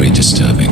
very disturbing.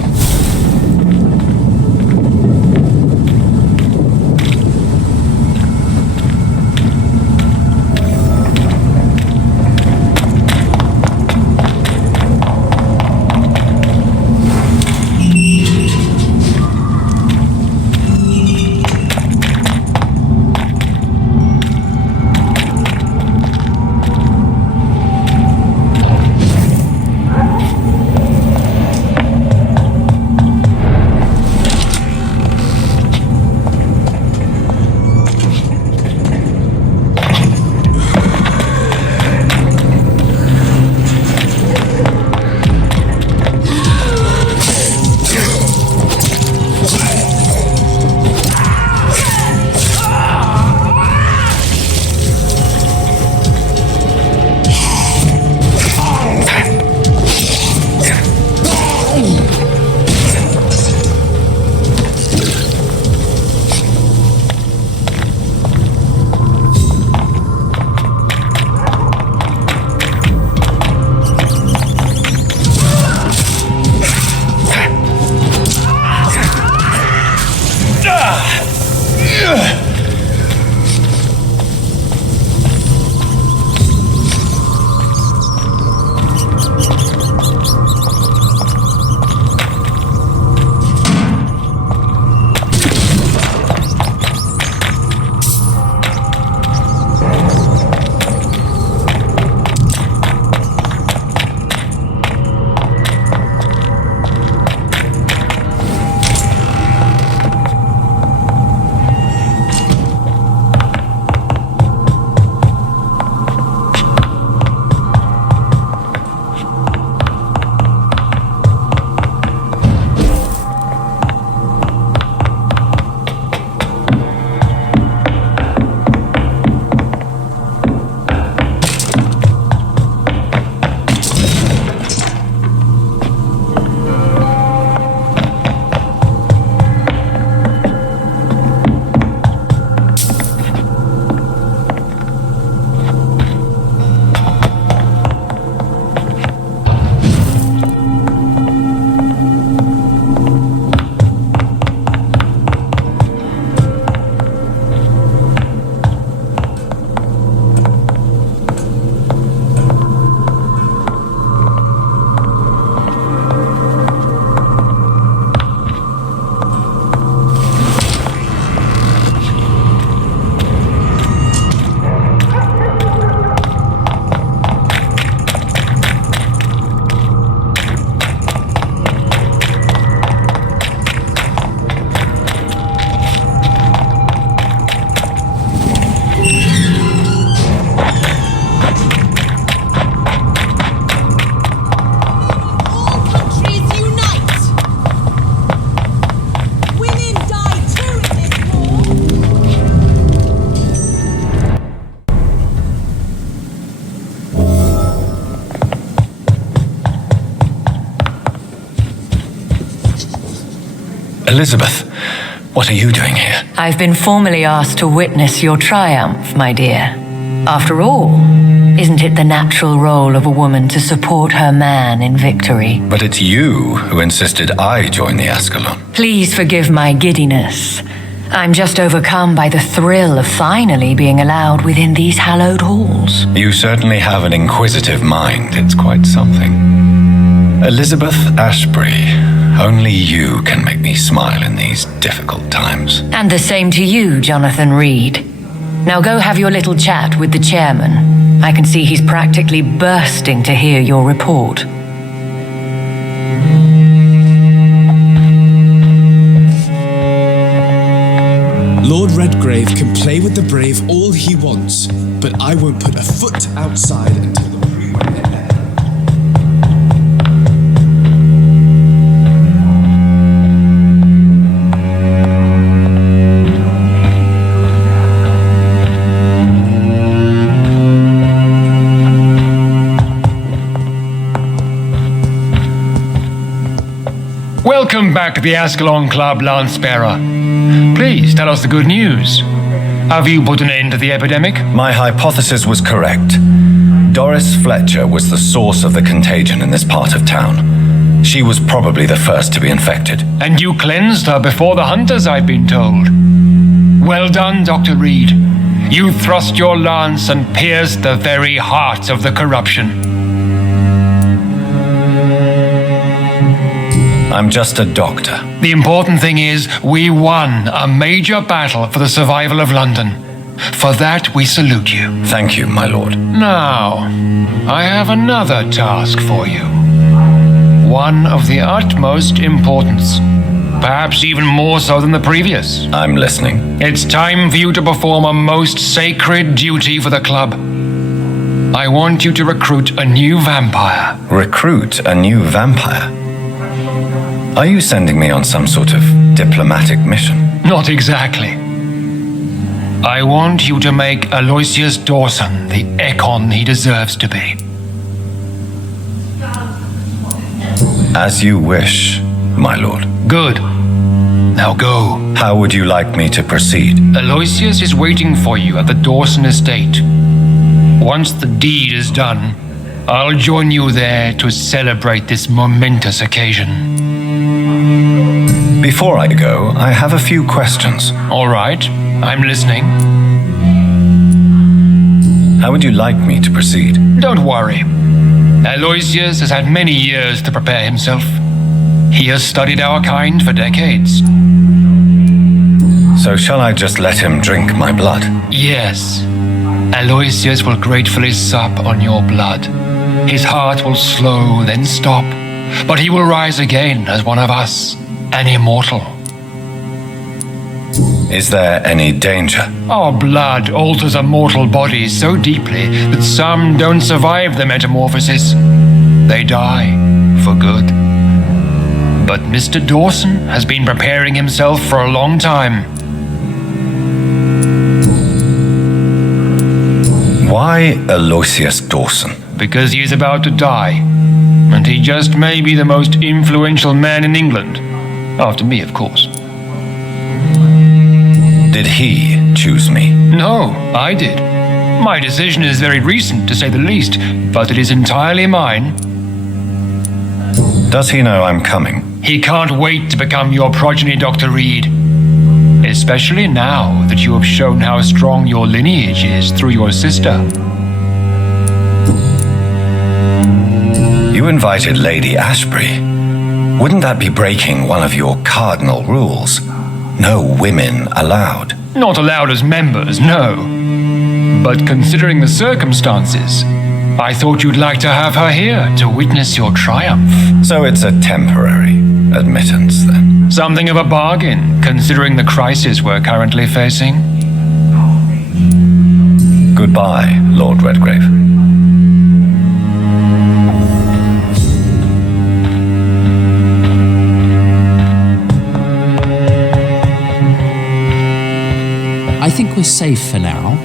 Elizabeth, what are you doing here? I've been formally asked to witness your triumph, my dear. After all, isn't it the natural role of a woman to support her man in victory? But it's you who insisted I join the Ascalon. Please forgive my giddiness. I'm just overcome by the thrill of finally being allowed within these hallowed halls. You certainly have an inquisitive mind. It's quite something. Elizabeth Ashbury, only you can make me smile in these difficult times. And the same to you, Jonathan Reed. Now go have your little chat with the chairman. I can see he's practically bursting to hear your report. Lord Redgrave can play with the brave all he wants, but I won't put a foot outside until the pre-wedding. Welcome back to the Ascalon Club, Lance-Bearer. Please tell us the good news. Have you put an end to the epidemic? My hypothesis was correct. Doris Fletcher was the source of the contagion in this part of town. She was probably the first to be infected. And you cleansed her before the hunters, I've been told. Well done, Dr. Reed. You thrust your lance and pierced the very heart of the corruption. I'm just a doctor. The important thing is, we won a major battle for the survival of London. For that, we salute you. Thank you, my lord. Now, I have another task for you. One of the utmost importance. Perhaps even more so than the previous. I'm listening. It's time for you to perform a most sacred duty for the club. I want you to recruit a new vampire. Recruit a new vampire? Are you sending me on some sort of diplomatic mission? Not exactly. I want you to make Aloysius Dawson the econ he deserves to be. As you wish, my lord. Good. Now go. How would you like me to proceed? Aloysius is waiting for you at the Dawson estate. Once the deed is done, I'll join you there to celebrate this momentous occasion. Before I go, I have a few questions. All right, I'm listening. How would you like me to proceed? Don't worry. Aloysius has had many years to prepare himself. He has studied our kind for decades. So shall I just let him drink my blood? Yes. Aloysius will gratefully sup on your blood. His heart will slow, then stop. But he will rise again as one of us, an immortal. Is there any danger? Our blood alters a mortal body so deeply that some don't survive the metamorphosis. They die for good. But Mr. Dawson has been preparing himself for a long time. Why Aloysius Dawson? Because he is about to die. And he just may be the most influential man in England. After me, of course. Did he choose me? No, I did. My decision is very recent, to say the least, but it is entirely mine. Does he know I'm coming? He can't wait to become your progeny, Dr. Reed. Especially now that you have shown how strong your lineage is through your sister. You invited Lady Ashbury. Wouldn't that be breaking one of your cardinal rules? No women allowed. Not allowed as members, no. But considering the circumstances, I thought you'd like to have her here to witness your triumph. So it's a temporary admittance, then? Something of a bargain, considering the crisis we're currently facing. Goodbye, Lord Redgrave. I think we're safe for now.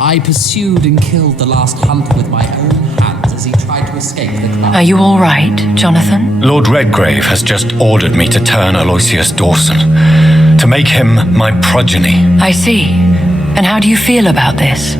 I pursued and killed the last hunter with my own hands as he tried to escape the crowd. Are you all right, Jonathan? Lord Redgrave has just ordered me to turn Aloysius Dawson, to make him my progeny. I see. And how do you feel about this?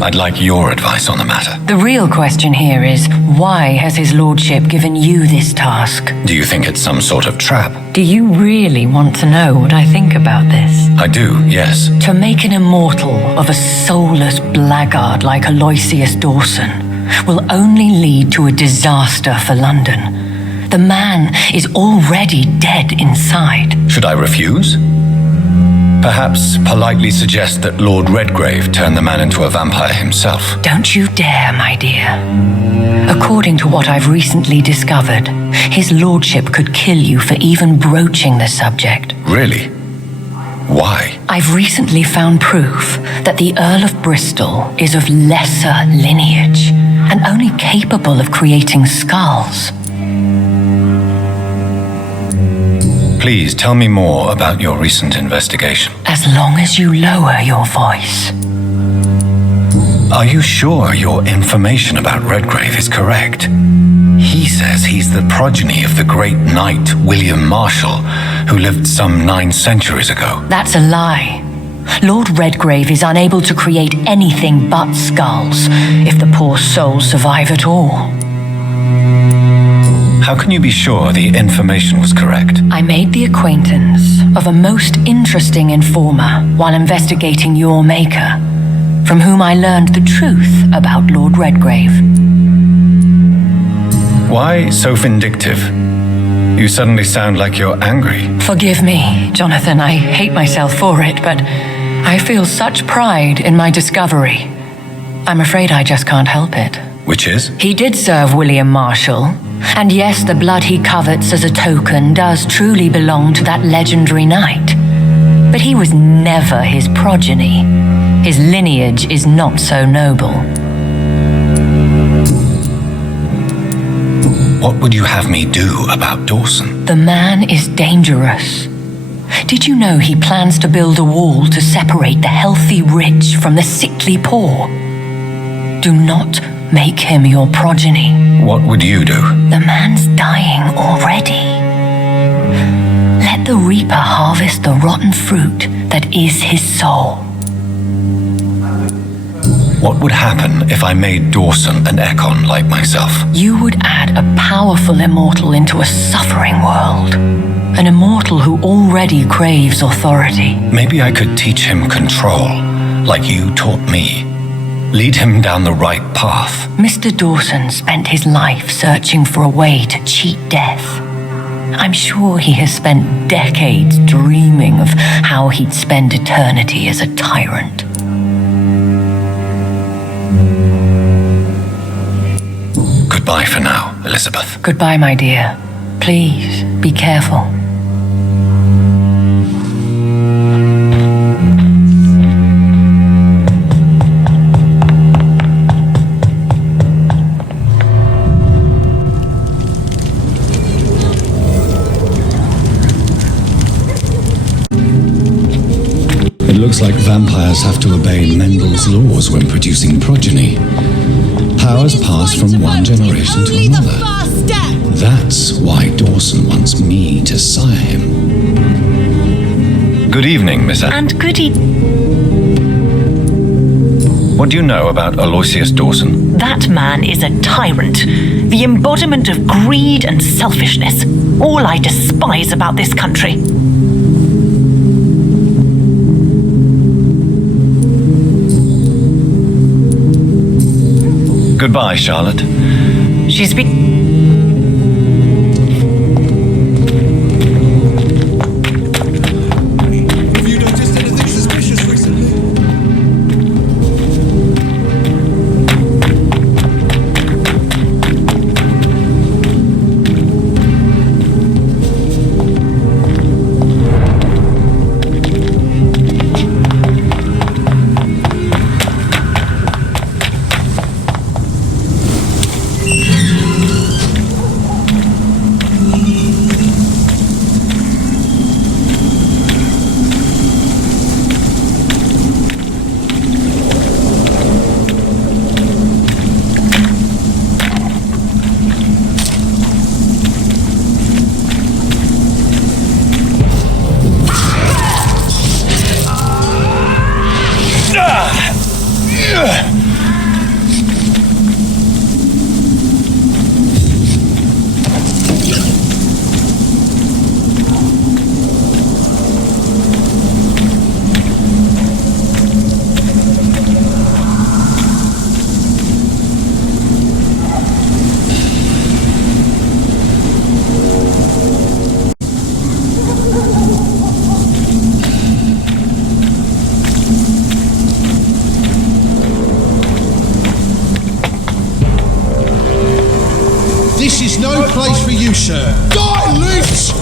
I'd like your advice on the matter. The real question here is, why has his lordship given you this task? Do you think it's some sort of trap? Do you really want to know what I think about this? I do, yes. To make an immortal of a soulless blackguard like Aloysius Dawson will only lead to a disaster for London. The man is already dead inside. Should I refuse? Perhaps politely suggest that Lord Redgrave turn the man into a vampire himself. Don't you dare, my dear. According to what I've recently discovered, his lordship could kill you for even broaching the subject. Really? Why? I've recently found proof that the Earl of Bristol is of lesser lineage and only capable of creating skulls. Please tell me more about your recent investigation. As long as you lower your voice. Are you sure your information about Redgrave is correct? He says he's the progeny of the great knight William Marshall, who lived some 9 centuries ago. That's a lie. Lord Redgrave is unable to create anything but skulls, if the poor souls survive at all. How can you be sure the information was correct? I made the acquaintance of a most interesting informer while investigating your maker, from whom I learned the truth about Lord Redgrave. Why so vindictive? You suddenly sound like you're angry. Forgive me, Jonathan, I hate myself for it, but I feel such pride in my discovery. I'm afraid I just can't help it. Which is? He did serve William Marshall, and yes, the blood he covets as a token does truly belong to that legendary knight. But he was never his progeny. His lineage is not so noble. What would you have me do about Dawson? The man is dangerous. Did you know he plans to build a wall to separate the healthy rich from the sickly poor? Do not make him your progeny. What would you do? The man's dying already. Let the reaper harvest the rotten fruit that is his soul. What would happen if I made Dawson an Ekon like myself? You would add a powerful immortal into a suffering world. An immortal who already craves authority. Maybe I could teach him control, like you taught me. Lead him down the right path. Mr. Dawson spent his life searching for a way to cheat death. I'm sure he has spent decades dreaming of how he'd spend eternity as a tyrant. Goodbye for now, Elizabeth. Goodbye, my dear. Please, be careful. It looks like vampires have to obey Mendel's laws when producing progeny. Powers pass from one generation to another. That's why Dawson wants me to sire him. Good evening, Miss And good evening. What do you know about Aloysius Dawson? That man is a tyrant, the embodiment of greed and selfishness, all I despise about this country. Goodbye, Charlotte. She's been... Have you noticed anything suspicious recently? This is no place for you, sir. Die, Lynch!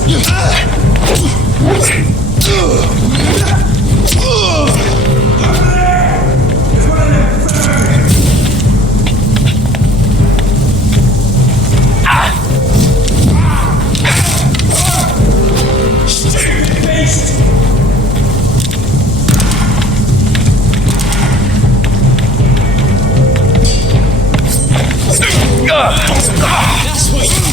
That's what you...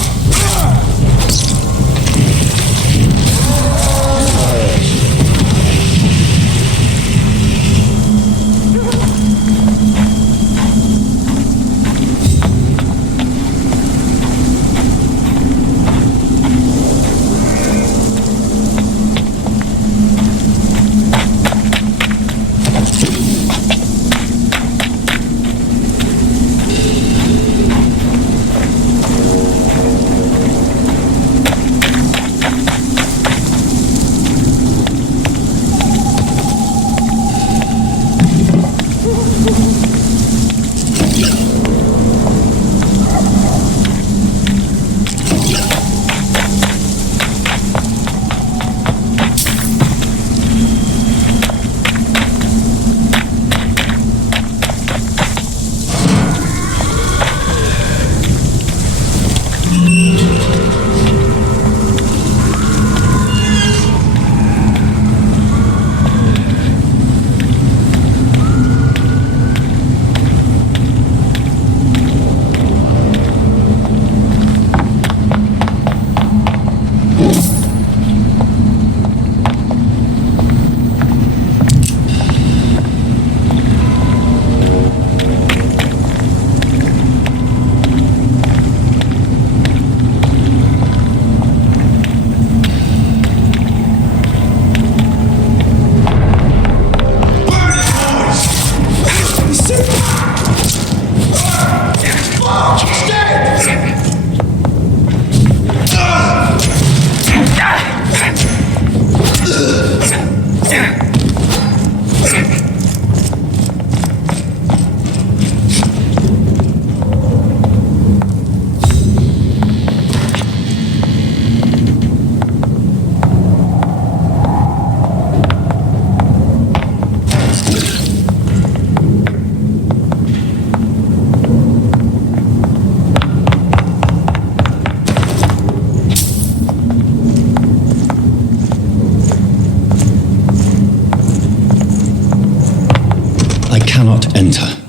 enter.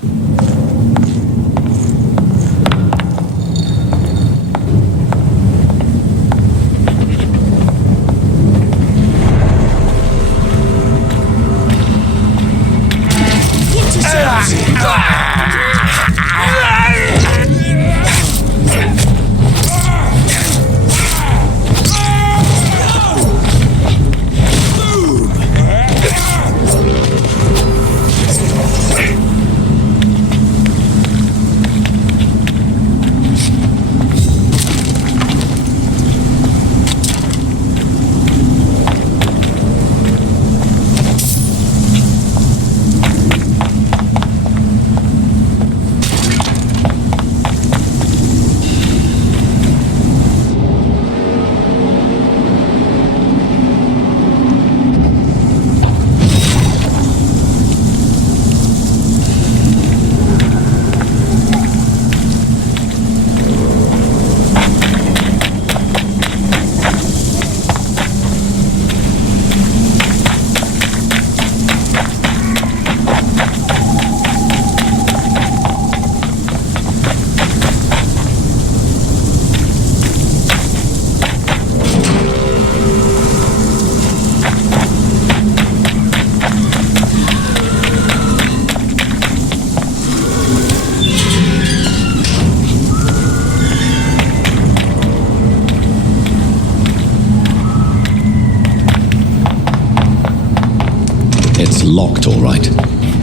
It's locked, all right.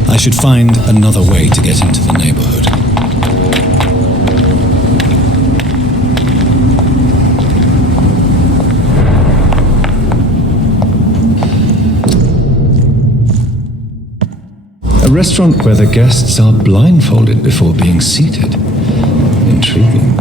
I should find another way to get into the neighborhood. A restaurant where the guests are blindfolded before being seated. Intriguing.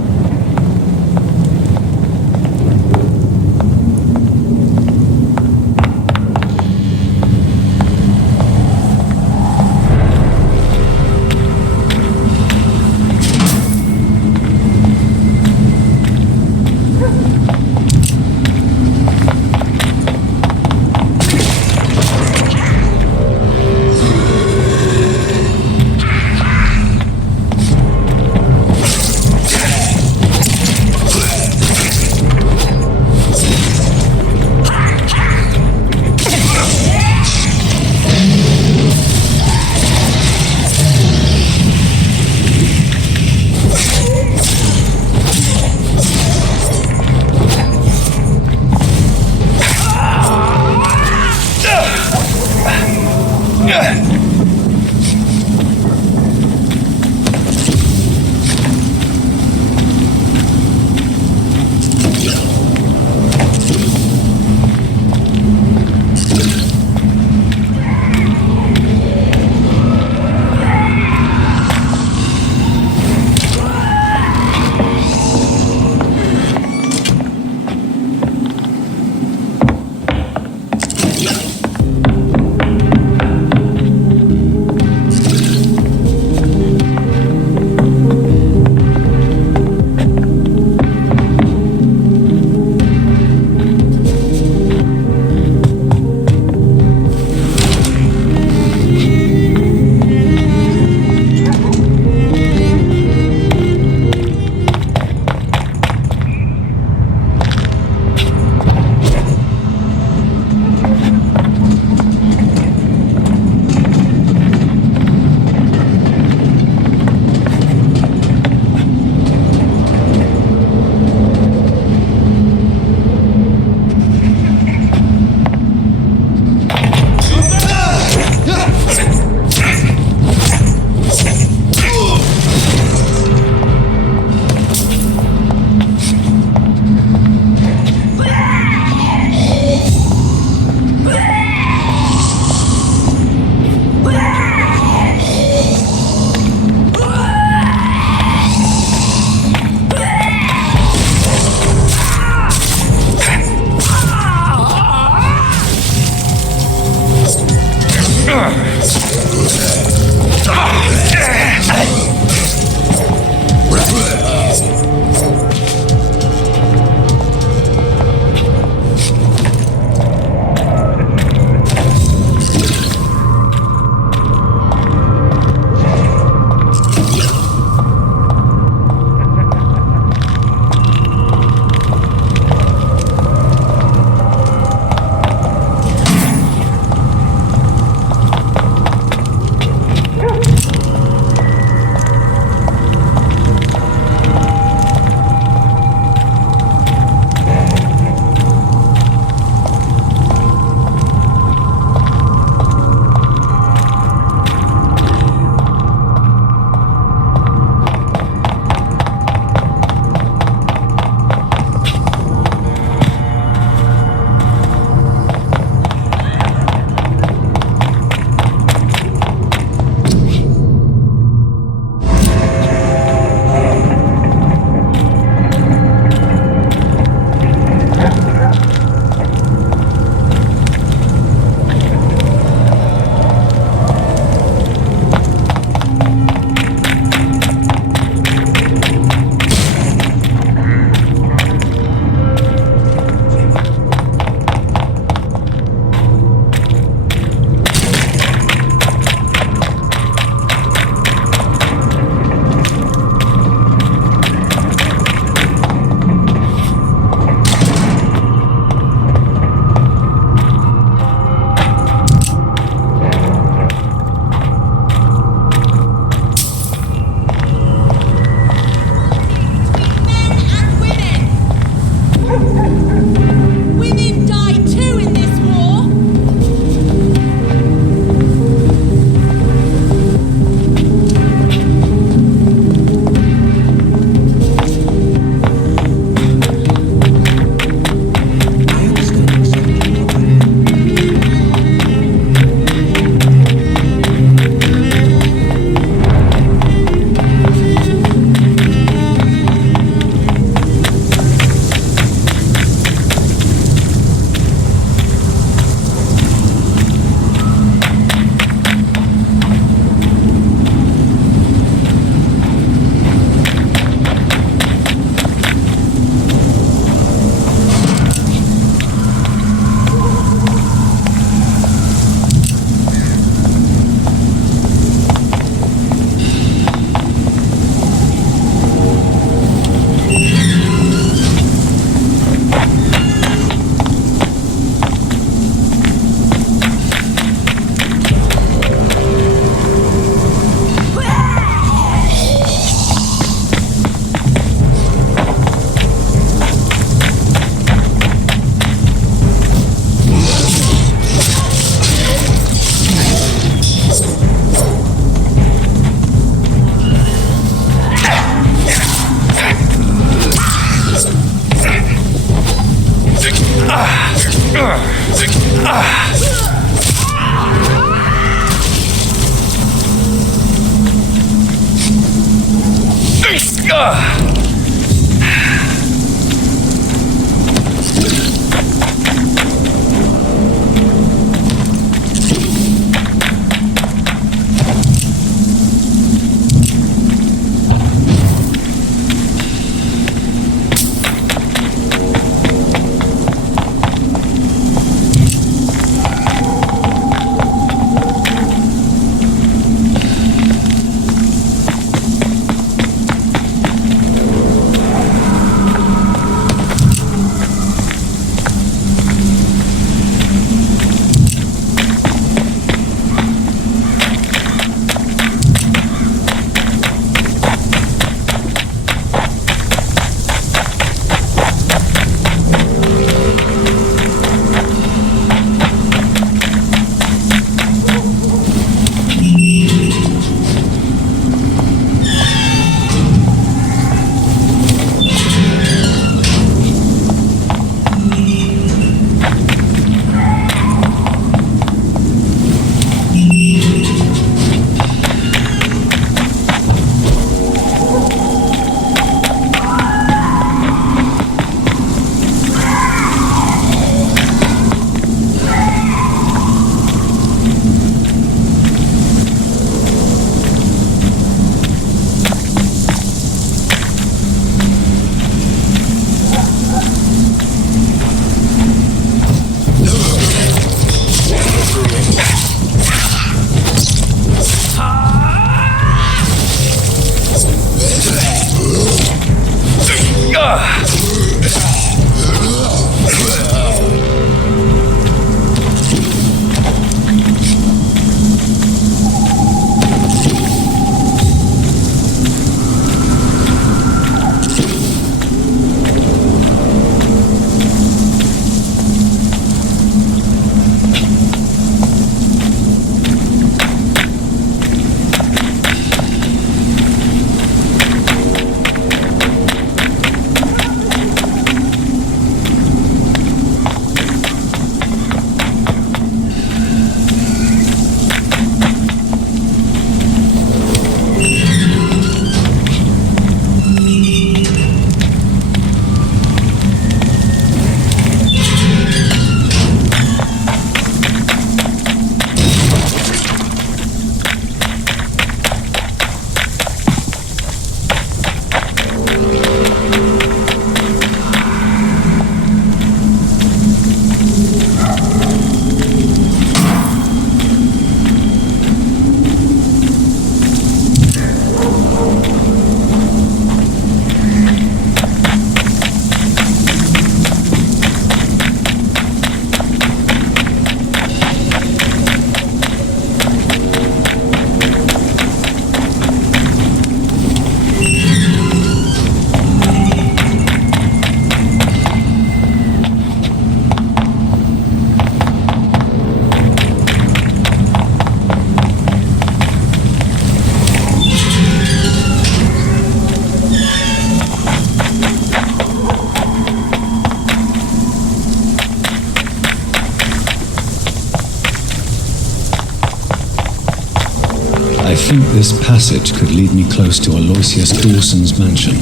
I think this passage could lead me close to Aloysius Dawson's mansion.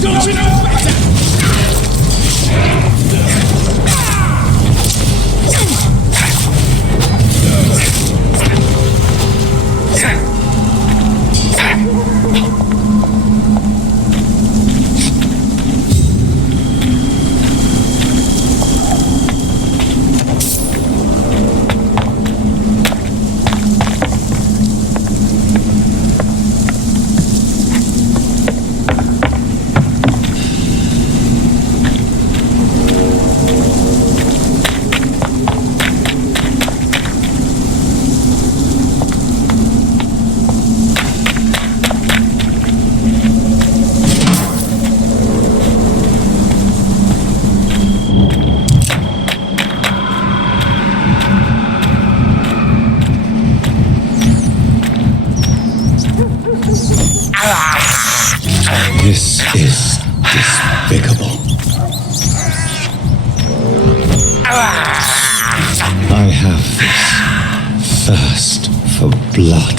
Don't you know better? This is despicable. I have this thirst for blood.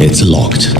It's locked.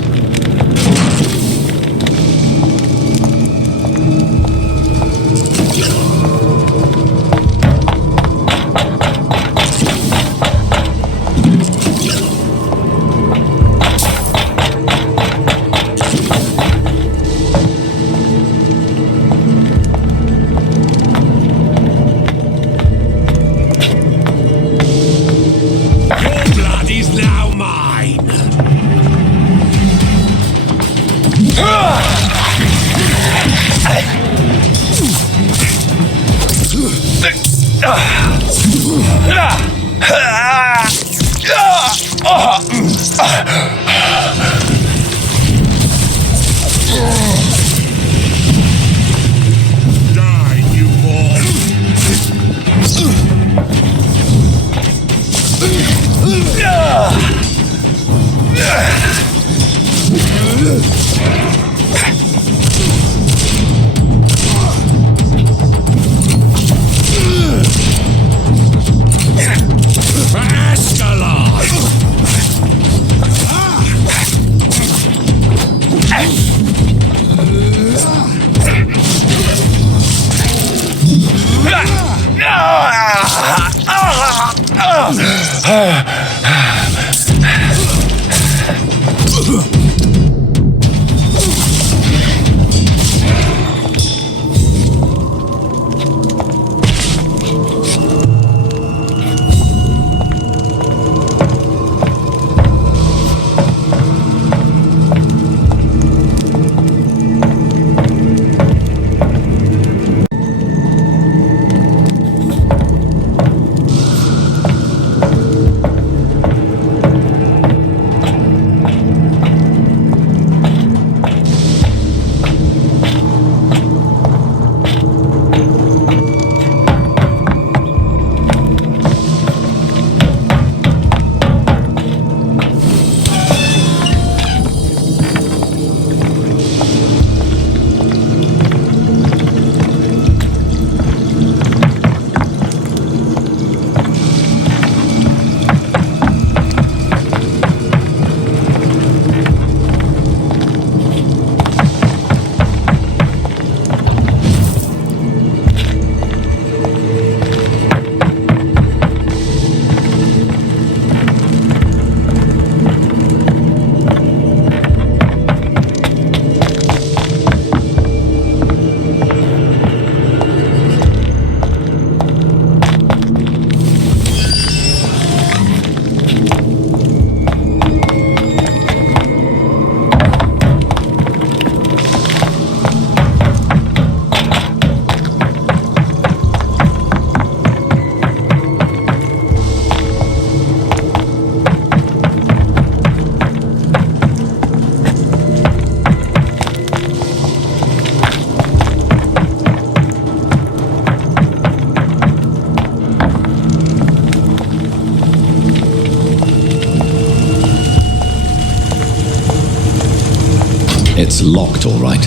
It's locked, all right.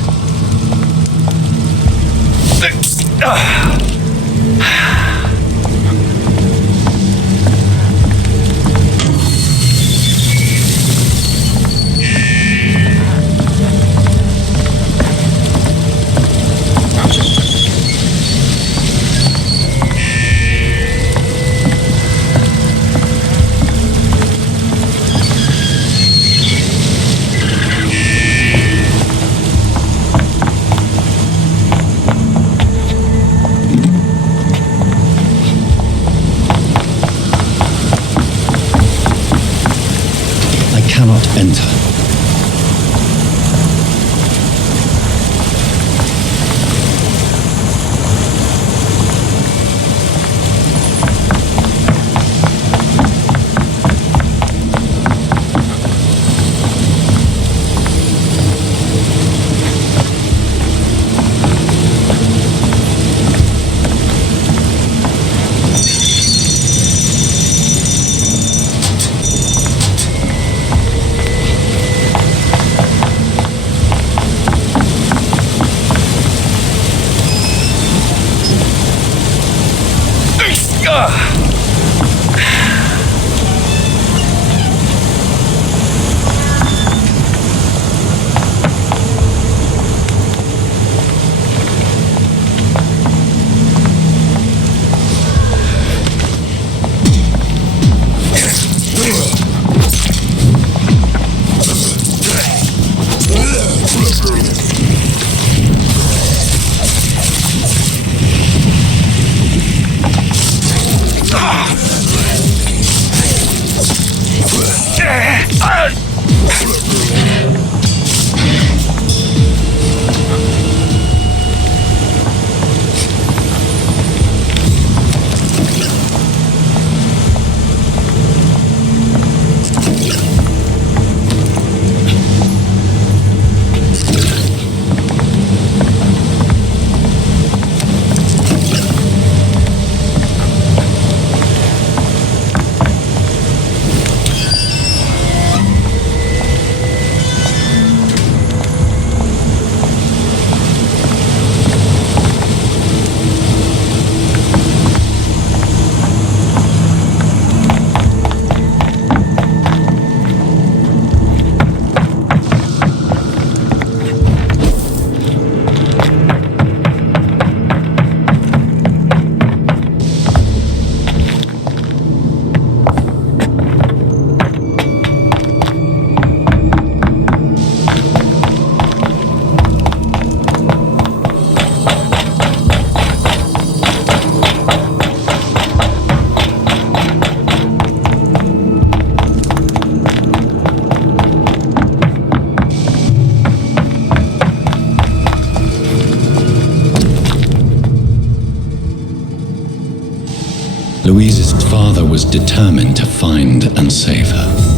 was determined to find and save her.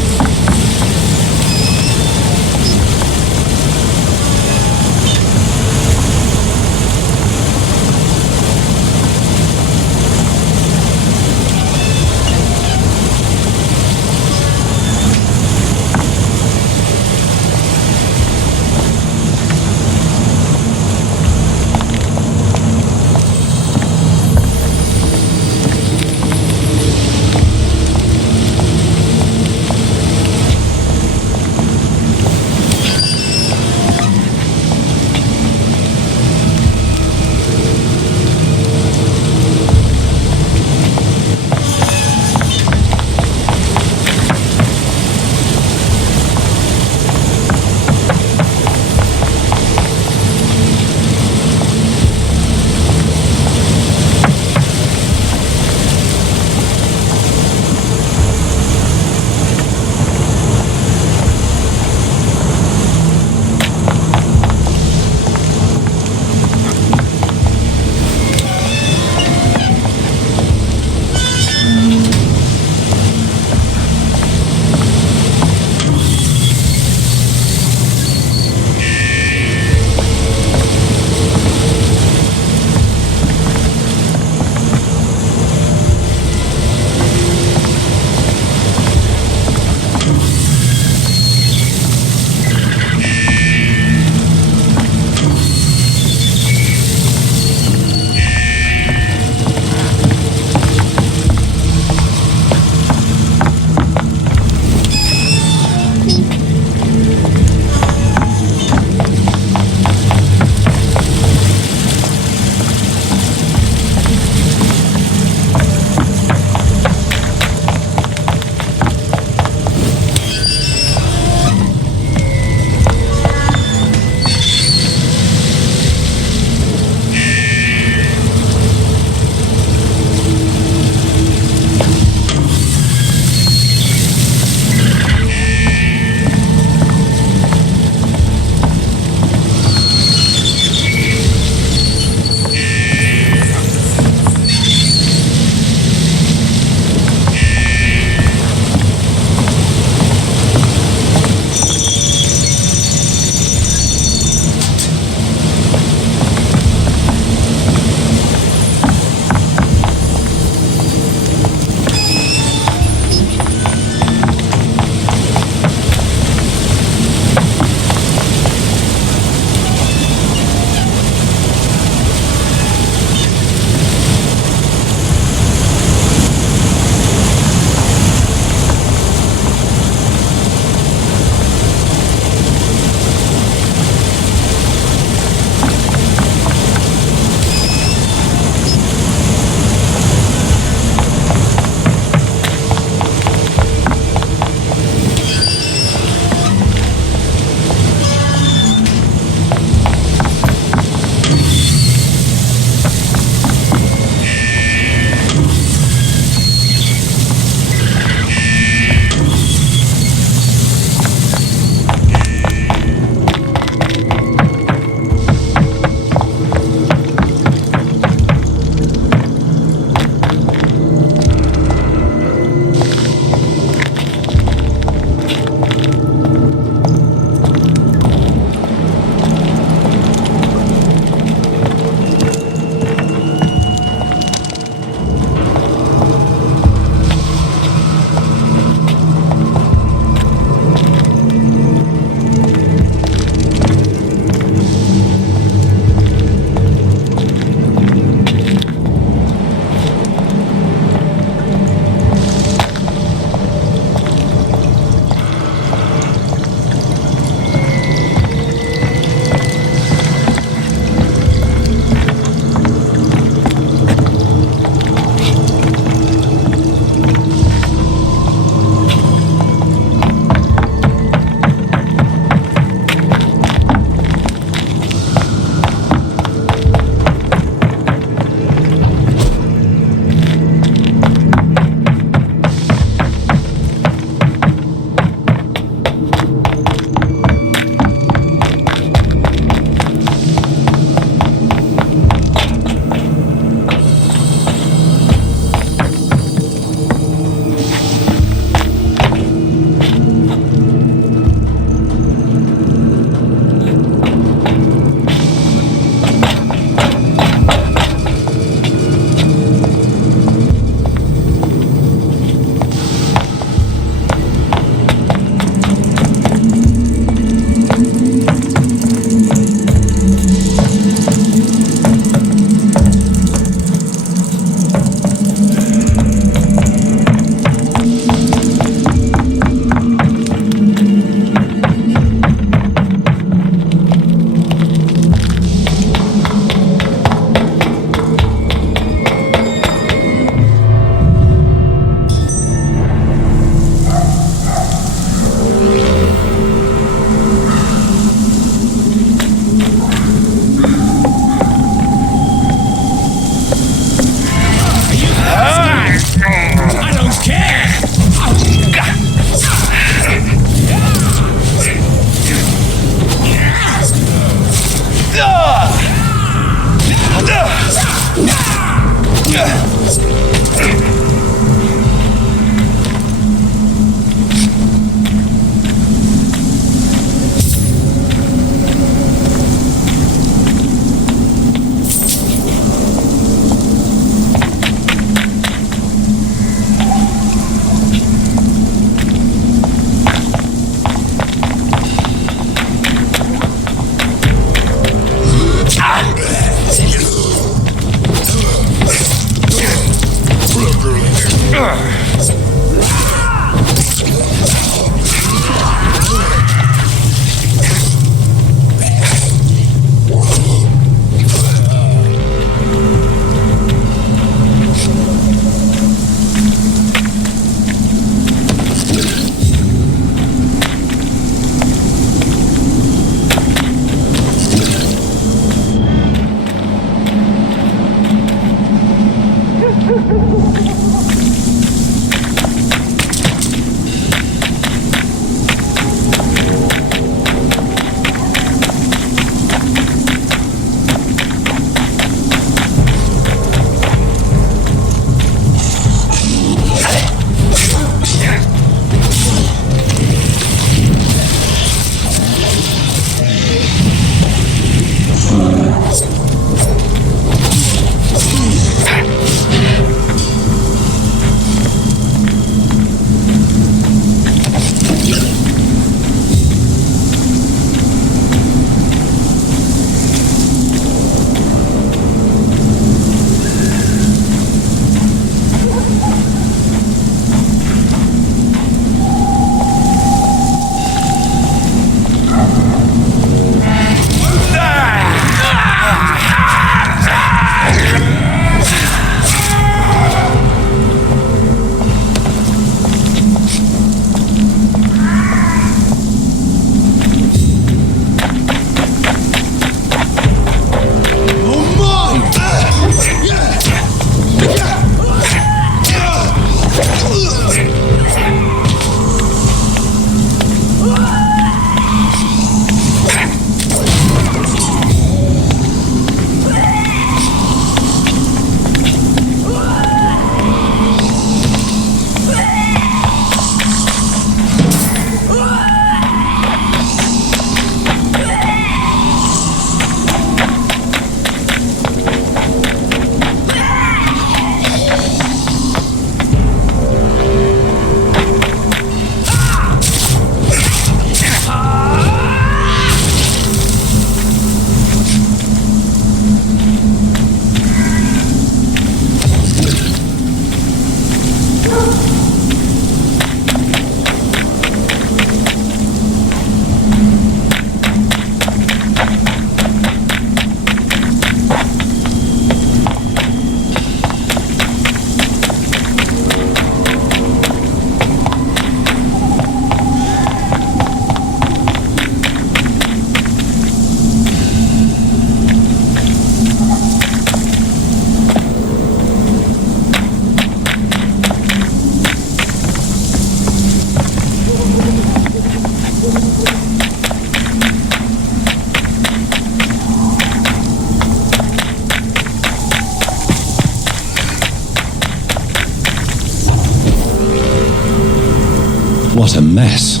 What a mess.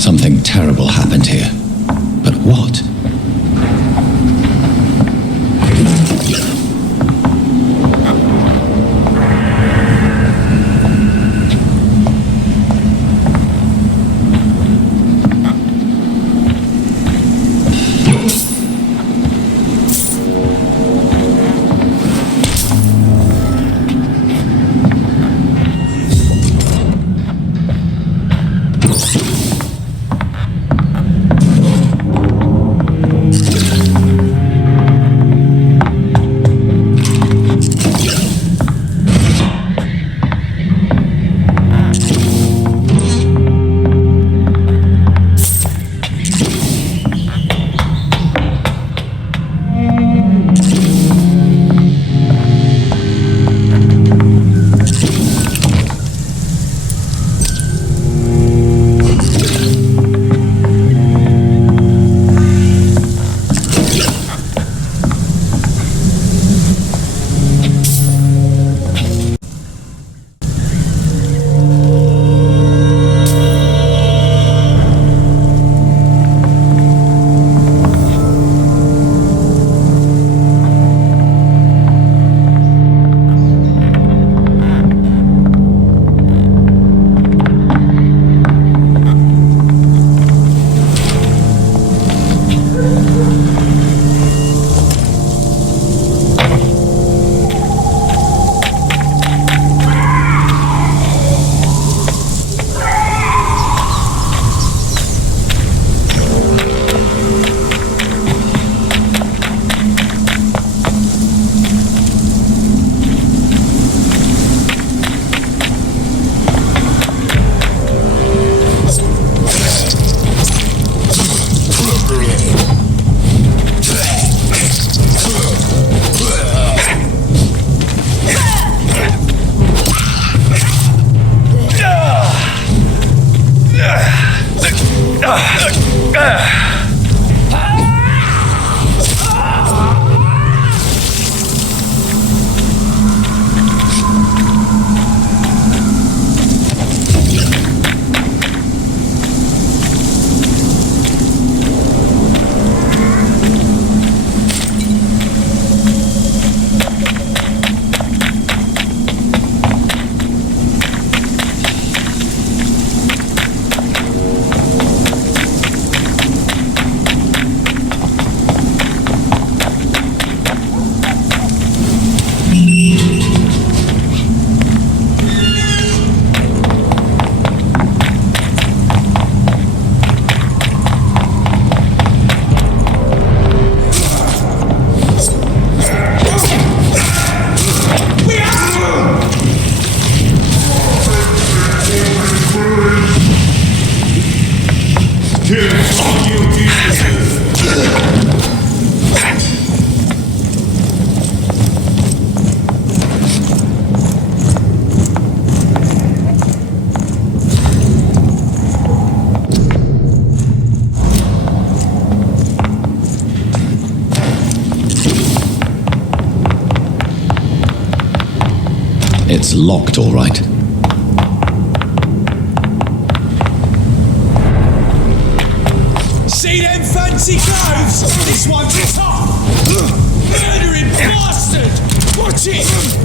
Something terrible happened here. But what? It's locked, all right. See them fancy clothes? This one's tough! Murdering bastard! Watch it!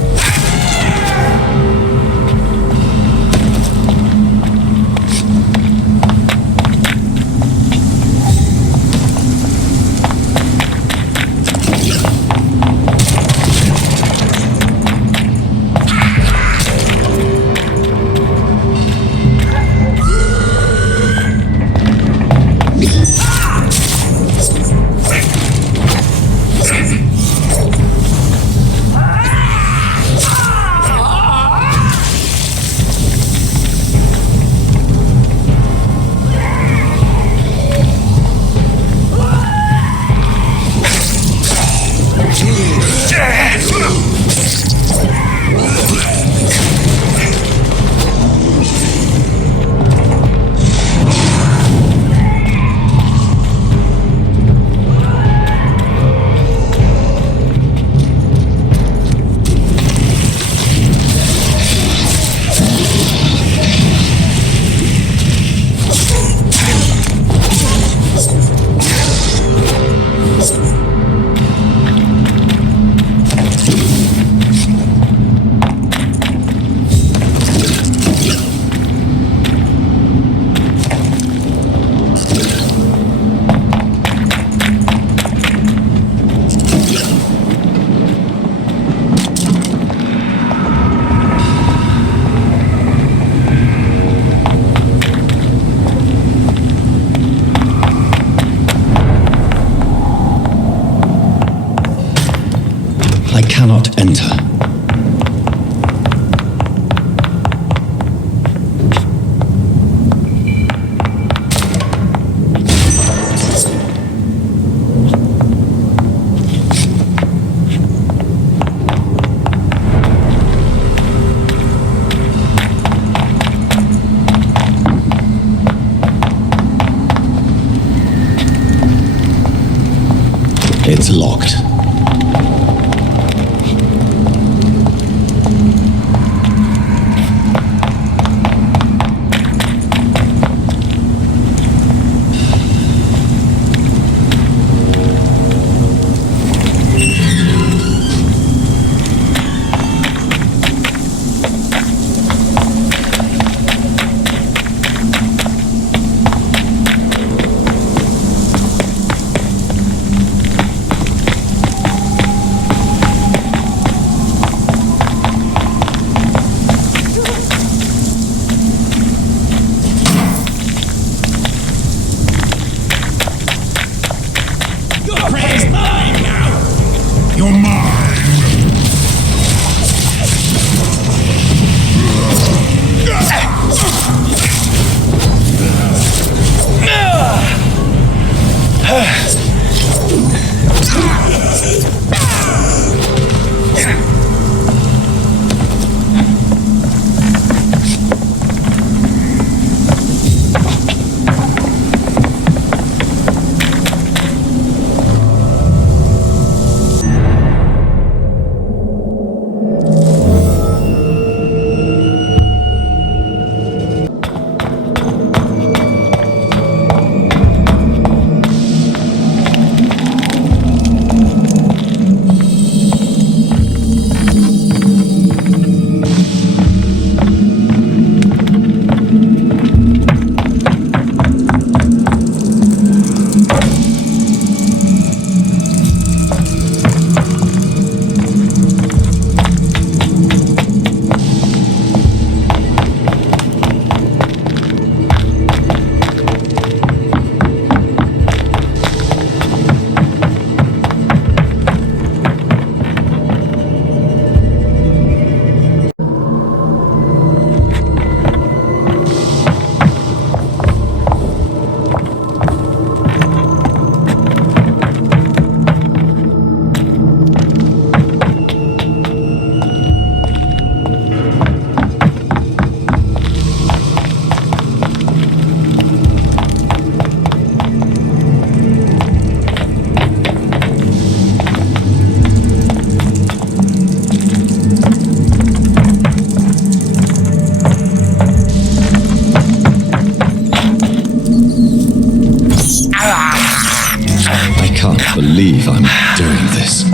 cannot enter. It's locked. Believe I'm doing this.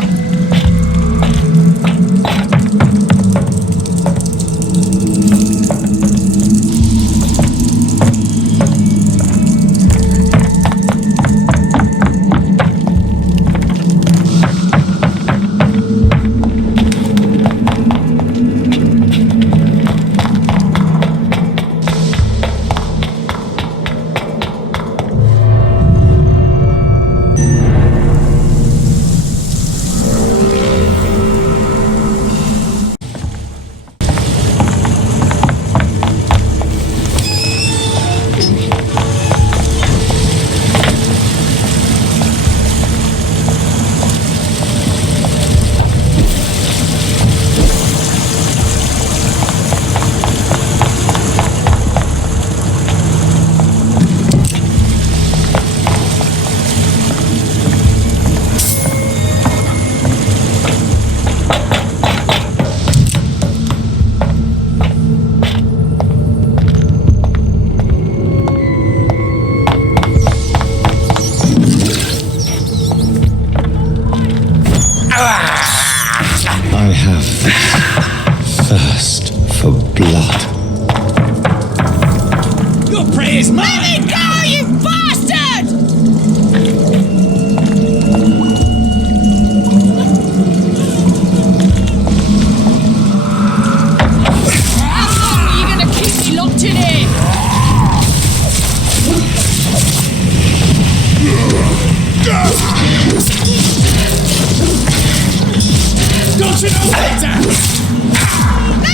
Let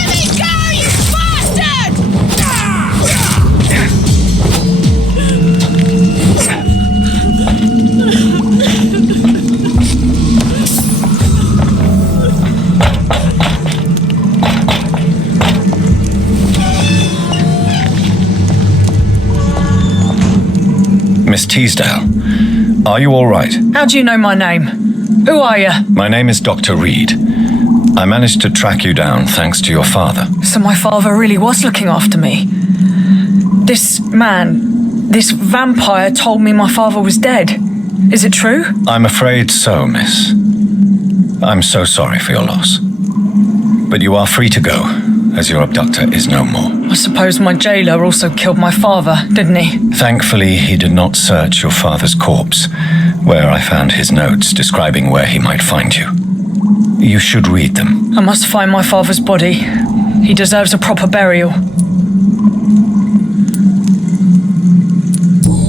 me go, you bastard! Miss Teasdale, are you all right? How do you know my name? Who are you? My name is Dr. Reed. I managed to track you down thanks to your father. So my father really was looking after me. This man, this vampire told me my father was dead. Is it true? I'm afraid so, miss. I'm so sorry for your loss. But you are free to go, as your abductor is no more. I suppose my jailer also killed my father, didn't he? Thankfully, he did not search your father's corpse, where I found his notes describing where he might find you. You should read them. I must find my father's body. He deserves a proper burial.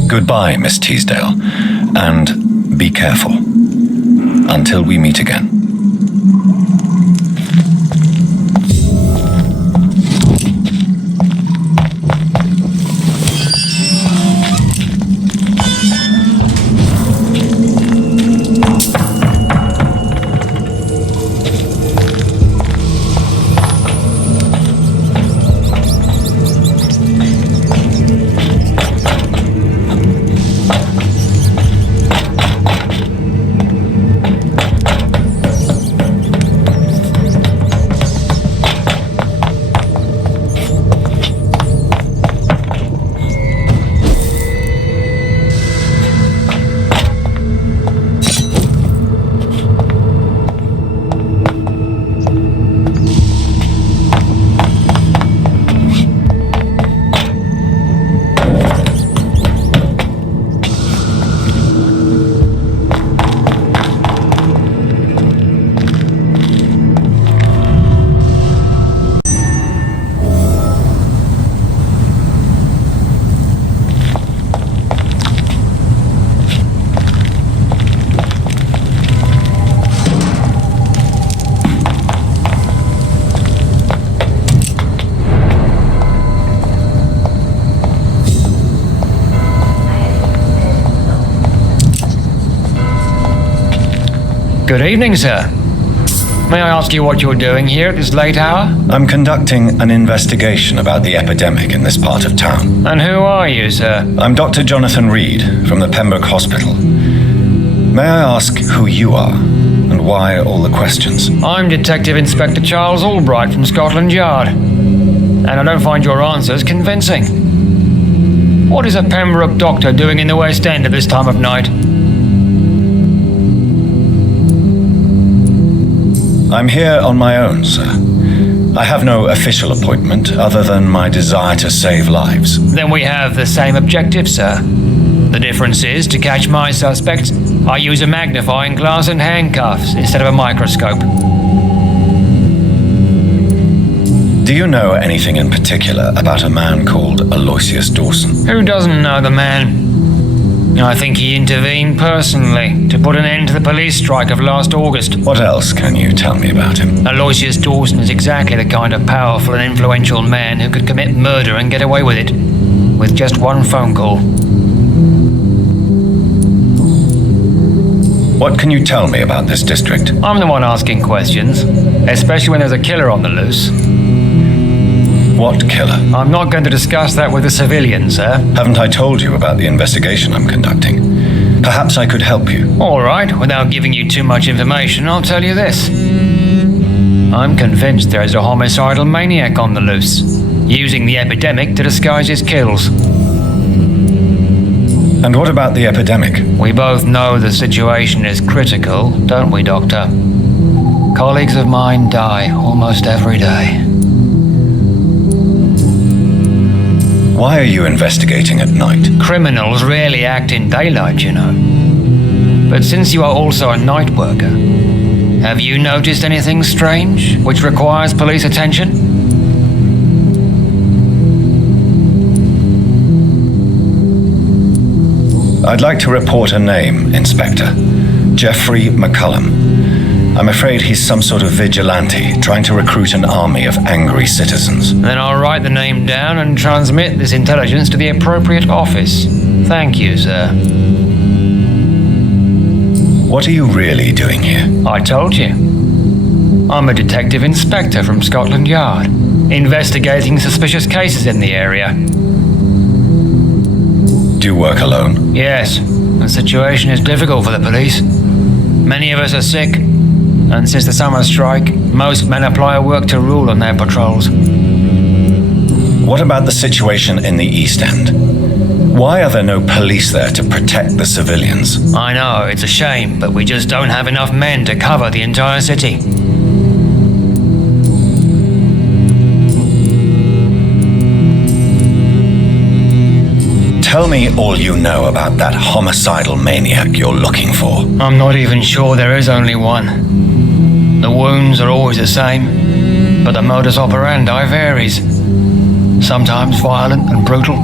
Goodbye, Miss Teasdale, and be careful. Until we meet again. Good evening, sir. May I ask you what you're doing here at this late hour? I'm conducting an investigation about the epidemic in this part of town. And who are you, sir? I'm Dr. Jonathan Reed from the Pembroke Hospital. May I ask who you are and why all the questions? I'm Detective Inspector Charles Albright from Scotland Yard. And I don't find your answers convincing. What is a Pembroke doctor doing in the West End at this time of night? I'm here on my own, sir. I have no official appointment other than my desire to save lives. Then we have the same objective, sir. The difference is, to catch my suspects, I use a magnifying glass and handcuffs instead of a microscope. Do you know anything in particular about a man called Aloysius Dawson? Who doesn't know the man? I think he intervened personally to put an end to the police strike of last August. What else can you tell me about him? Aloysius Dawson is exactly the kind of powerful and influential man who could commit murder and get away with it, with just one phone call. What can you tell me about this district? I'm the one asking questions, especially when there's a killer on the loose. What killer? I'm not going to discuss that with the civilians, sir. Haven't I told you about the investigation I'm conducting? Perhaps I could help you. All right, without giving you too much information, I'll tell you this. I'm convinced there is a homicidal maniac on the loose, using the epidemic to disguise his kills. And what about the epidemic? We both know the situation is critical, don't we, Doctor? Colleagues of mine die almost every day. Why are you investigating at night? Criminals rarely act in daylight, you know. But since you are also a night worker, have you noticed anything strange which requires police attention? I'd like to report a name, Inspector. Geoffrey McCullum. I'm afraid he's some sort of vigilante, trying to recruit an army of angry citizens. Then I'll write the name down and transmit this intelligence to the appropriate office. Thank you, sir. What are you really doing here? I told you. I'm a detective inspector from Scotland Yard, investigating suspicious cases in the area. Do you work alone? Yes, the situation is difficult for the police. Many of us are sick, and since the summer strike, most men apply a work to rule on their patrols. What about the situation in the East End? Why are there no police there to protect the civilians? I know, it's a shame, but we just don't have enough men to cover the entire city. Tell me all you know about that homicidal maniac you're looking for. I'm not even sure there is only one. The wounds are always the same, but the modus operandi varies. Sometimes violent and brutal,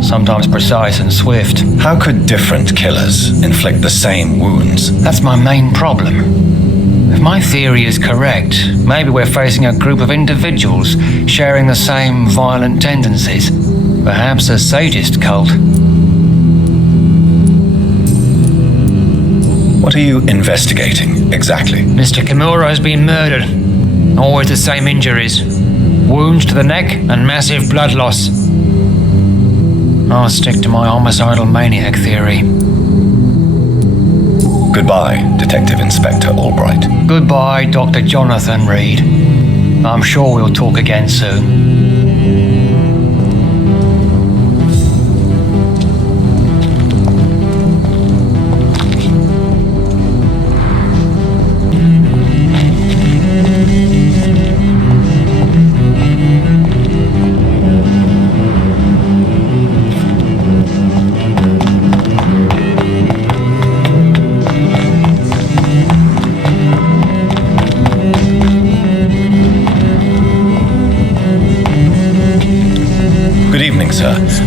sometimes precise and swift. How could different killers inflict the same wounds? That's my main problem. If my theory is correct, maybe we're facing a group of individuals sharing the same violent tendencies. Perhaps a sadist cult. What are you investigating, exactly? Mr. Kimura has been murdered. Always the same injuries. Wounds to the neck and massive blood loss. I'll stick to my homicidal maniac theory. Goodbye, Detective Inspector Albright. Goodbye, Dr. Jonathan Reed. I'm sure we'll talk again soon.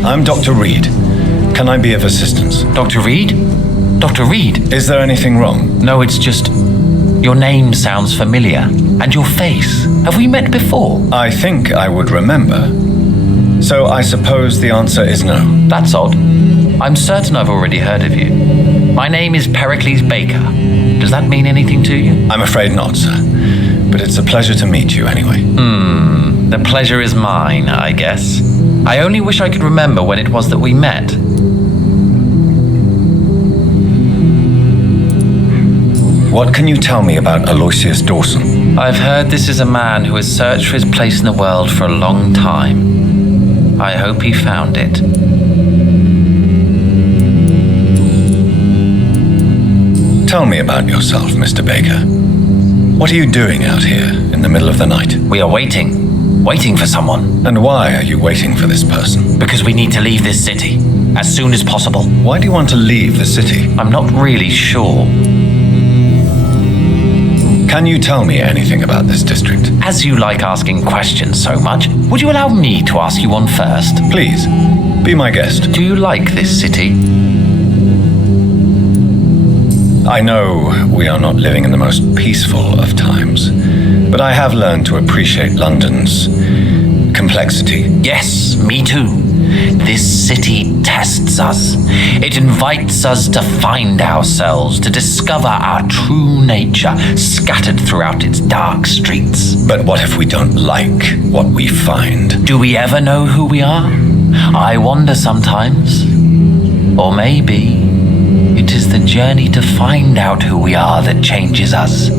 I'm Dr. Reed. Can I be of assistance? Dr. Reed? Dr. Reed? Is there anything wrong? No, it's just... your name sounds familiar. And your face. Have we met before? I think I would remember. So I suppose the answer is no. That's odd. I'm certain I've already heard of you. My name is Pericles Baker. Does that mean anything to you? I'm afraid not, sir. But it's a pleasure to meet you anyway. The pleasure is mine, I guess. I only wish I could remember when it was that we met. What can you tell me about Aloysius Dawson? I've heard this is a man who has searched for his place in the world for a long time. I hope he found it. Tell me about yourself, Mr. Baker. What are you doing out here in the middle of the night? We are waiting for someone. And why are you waiting for this person? Because we need to leave this city as soon as possible. Why do you want to leave the city? I'm not really sure. Can you tell me anything about this district? As you like asking questions so much, would you allow me to ask you one first? Please, be my guest. Do you like this city? I know we are not living in the most peaceful of times, but I have learned to appreciate London's complexity. Yes, me too. This city tests us. It invites us to find ourselves, to discover our true nature scattered throughout its dark streets. But what if we don't like what we find? Do we ever know who we are? I wonder sometimes. Or maybe it is the journey to find out who we are that changes us.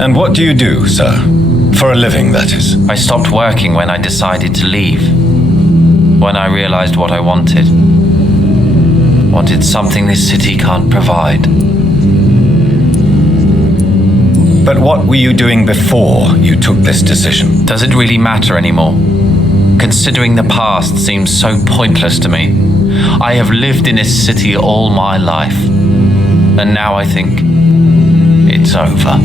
And what do you do, sir? For a living, that is. I stopped working when I decided to leave. When I realized what I wanted. Wanted something this city can't provide. But what were you doing before you took this decision? Does it really matter anymore? Considering the past seems so pointless to me. I have lived in this city all my life. And now I think it's over.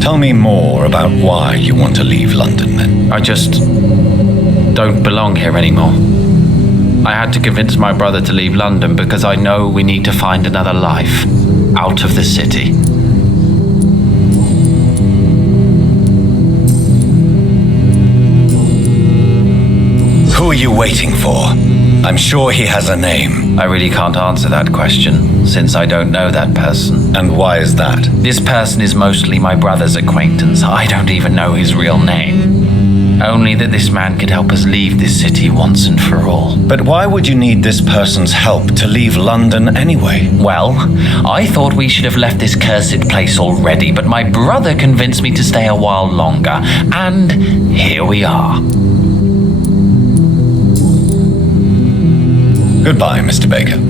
Tell me more about why you want to leave London, then. I just don't belong here anymore. I had to convince my brother to leave London because I know we need to find another life out of the city. Who are you waiting for? I'm sure he has a name. I really can't answer that question, since I don't know that person. And why is that? This person is mostly my brother's acquaintance. I don't even know his real name. Only that this man could help us leave this city once and for all. But why would you need this person's help to leave London anyway? Well, I thought we should have left this cursed place already, but my brother convinced me to stay a while longer, and here we are. Goodbye, Mr. Baker.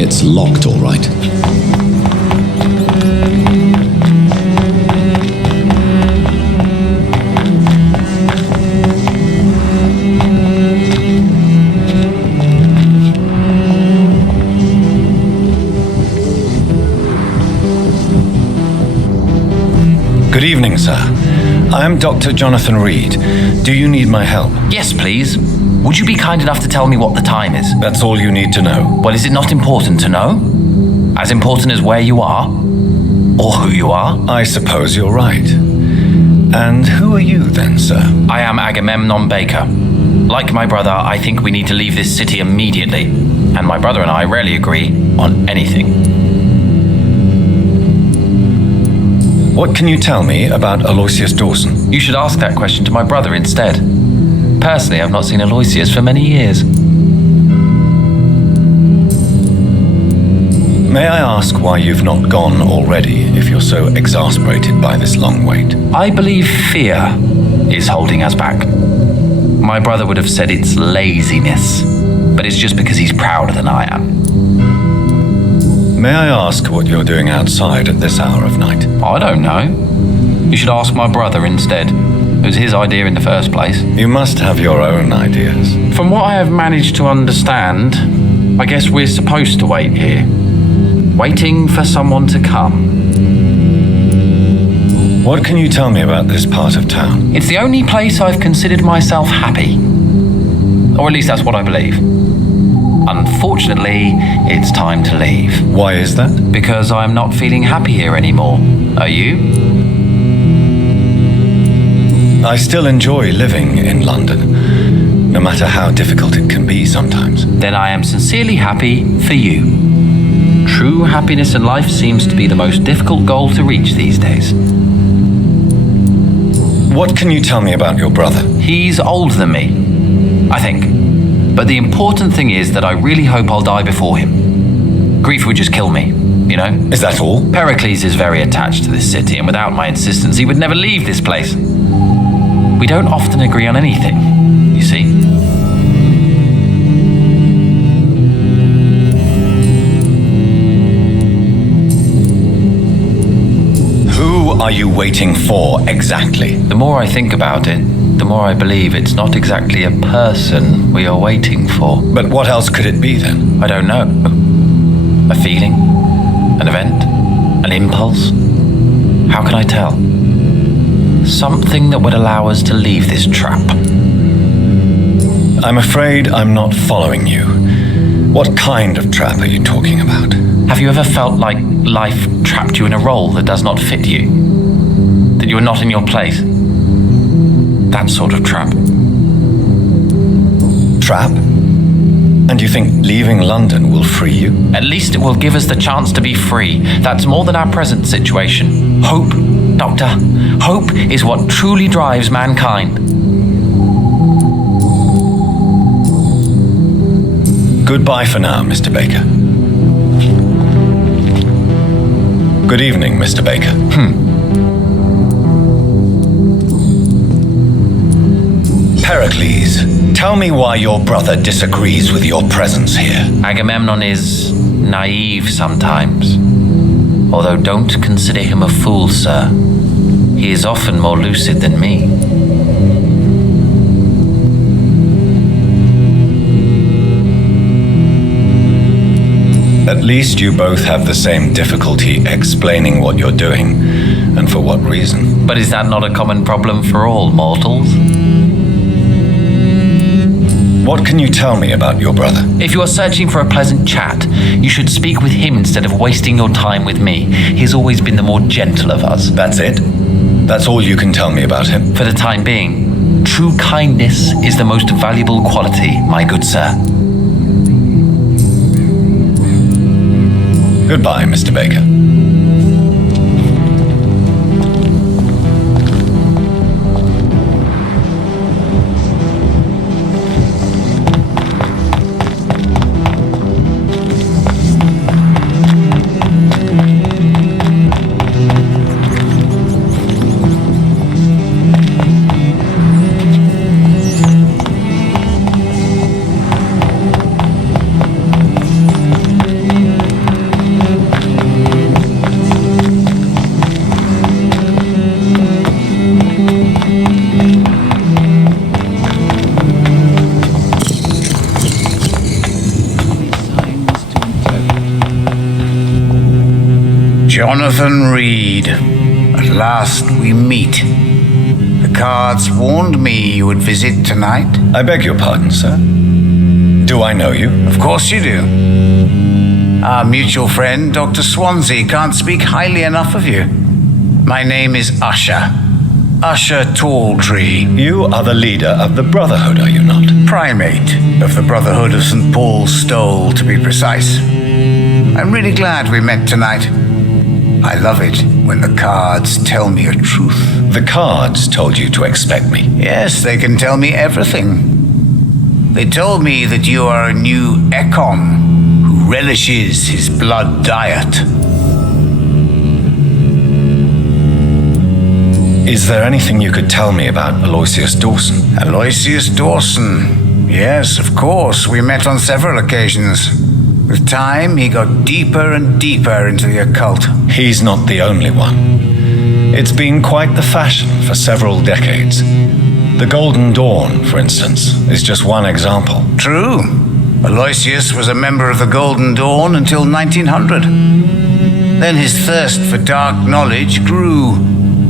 It's locked, all right. Good evening, sir. I am Dr. Jonathan Reed. Do you need my help? Yes, please. Would you be kind enough to tell me what the time is? That's all you need to know. Well, is it not important to know? As important as where you are? Or who you are? I suppose you're right. And who are you then, sir? I am Agamemnon Baker. Like my brother, I think we need to leave this city immediately. And my brother and I rarely agree on anything. What can you tell me about Aloysius Dawson? You should ask that question to my brother instead. Personally, I've not seen Aloysius for many years. May I ask why you've not gone already, if you're so exasperated by this long wait? I believe fear is holding us back. My brother would have said it's laziness, but it's just because he's prouder than I am. May I ask what you're doing outside at this hour of night? I don't know. You should ask my brother instead. It was his idea in the first place. You must have your own ideas. From what I have managed to understand, I guess we're supposed to wait here. Waiting for someone to come. What can you tell me about this part of town? It's the only place I've considered myself happy. Or at least that's what I believe. Unfortunately, it's time to leave. Why is that? Because I'm not feeling happy here anymore. Are you? I still enjoy living in London, no matter how difficult it can be sometimes. Then I am sincerely happy for you. True happiness in life seems to be the most difficult goal to reach these days. What can you tell me about your brother? He's older than me, I think. But the important thing is that I really hope I'll die before him. Grief would just kill me, you know? Is that all? Pericles is very attached to this city, and without my insistence, he would never leave this place. We don't often agree on anything, you see. Who are you waiting for exactly? The more I think about it, the more I believe it's not exactly a person we are waiting for. But what else could it be then? I don't know. A feeling? An event? An impulse? How can I tell? Something that would allow us to leave this trap. I'm afraid I'm not following you. What kind of trap are you talking about? Have you ever felt like life trapped you in a role that does not fit you? That you are not in your place? That sort of trap. Trap? And you think leaving London will free you? At least it will give us the chance to be free. That's more than our present situation. Hope, Doctor. Hope is what truly drives mankind. Goodbye for now, Mr. Baker. Good evening, Mr. Baker. Pericles, Tell me why your brother disagrees with your presence here. Agamemnon is naive sometimes. Although don't consider him a fool, sir. He is often more lucid than me. At least you both have the same difficulty explaining what you're doing, and for what reason. But is that not a common problem for all mortals? What can you tell me about your brother? If you are searching for a pleasant chat, you should speak with him instead of wasting your time with me. He's always been the more gentle of us. That's it? That's all you can tell me about him? For the time being, true kindness is the most valuable quality, my good sir. Goodbye, Mr. Baker. Jonathan Reed, at last we meet. The cards warned me you would visit tonight. I beg your pardon, sir. Do I know you? Of course you do. Our mutual friend, Dr. Swansea, can't speak highly enough of you. My name is Usher. Usher Talltree. You are the leader of the Brotherhood, are you not? Primate of the Brotherhood of St. Paul's Stole, to be precise. I'm really glad we met tonight. I love it when the cards tell me a truth. The cards told you to expect me? Yes, they can tell me everything. They told me that you are a new Ekon who relishes his blood diet. Is there anything you could tell me about Aloysius Dawson? Aloysius Dawson? Yes, of course. We met on several occasions. With time, he got deeper and deeper into the occult. He's not the only one. It's been quite the fashion for several decades. The Golden Dawn, for instance, is just one example. True. Aloysius was a member of the Golden Dawn until 1900. Then his thirst for dark knowledge grew.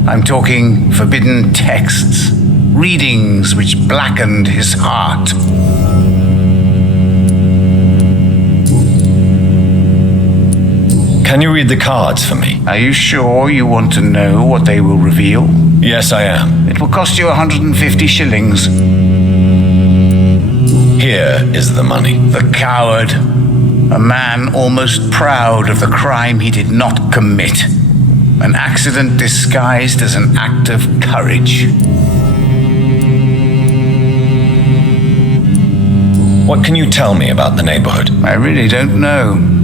I'm talking forbidden texts, readings which blackened his heart. Can you read the cards for me? Are you sure you want to know what they will reveal? Yes, I am. It will cost you 150 shillings. Here is the money. The coward. A man almost proud of the crime he did not commit. An accident disguised as an act of courage. What can you tell me about the neighborhood? I really don't know.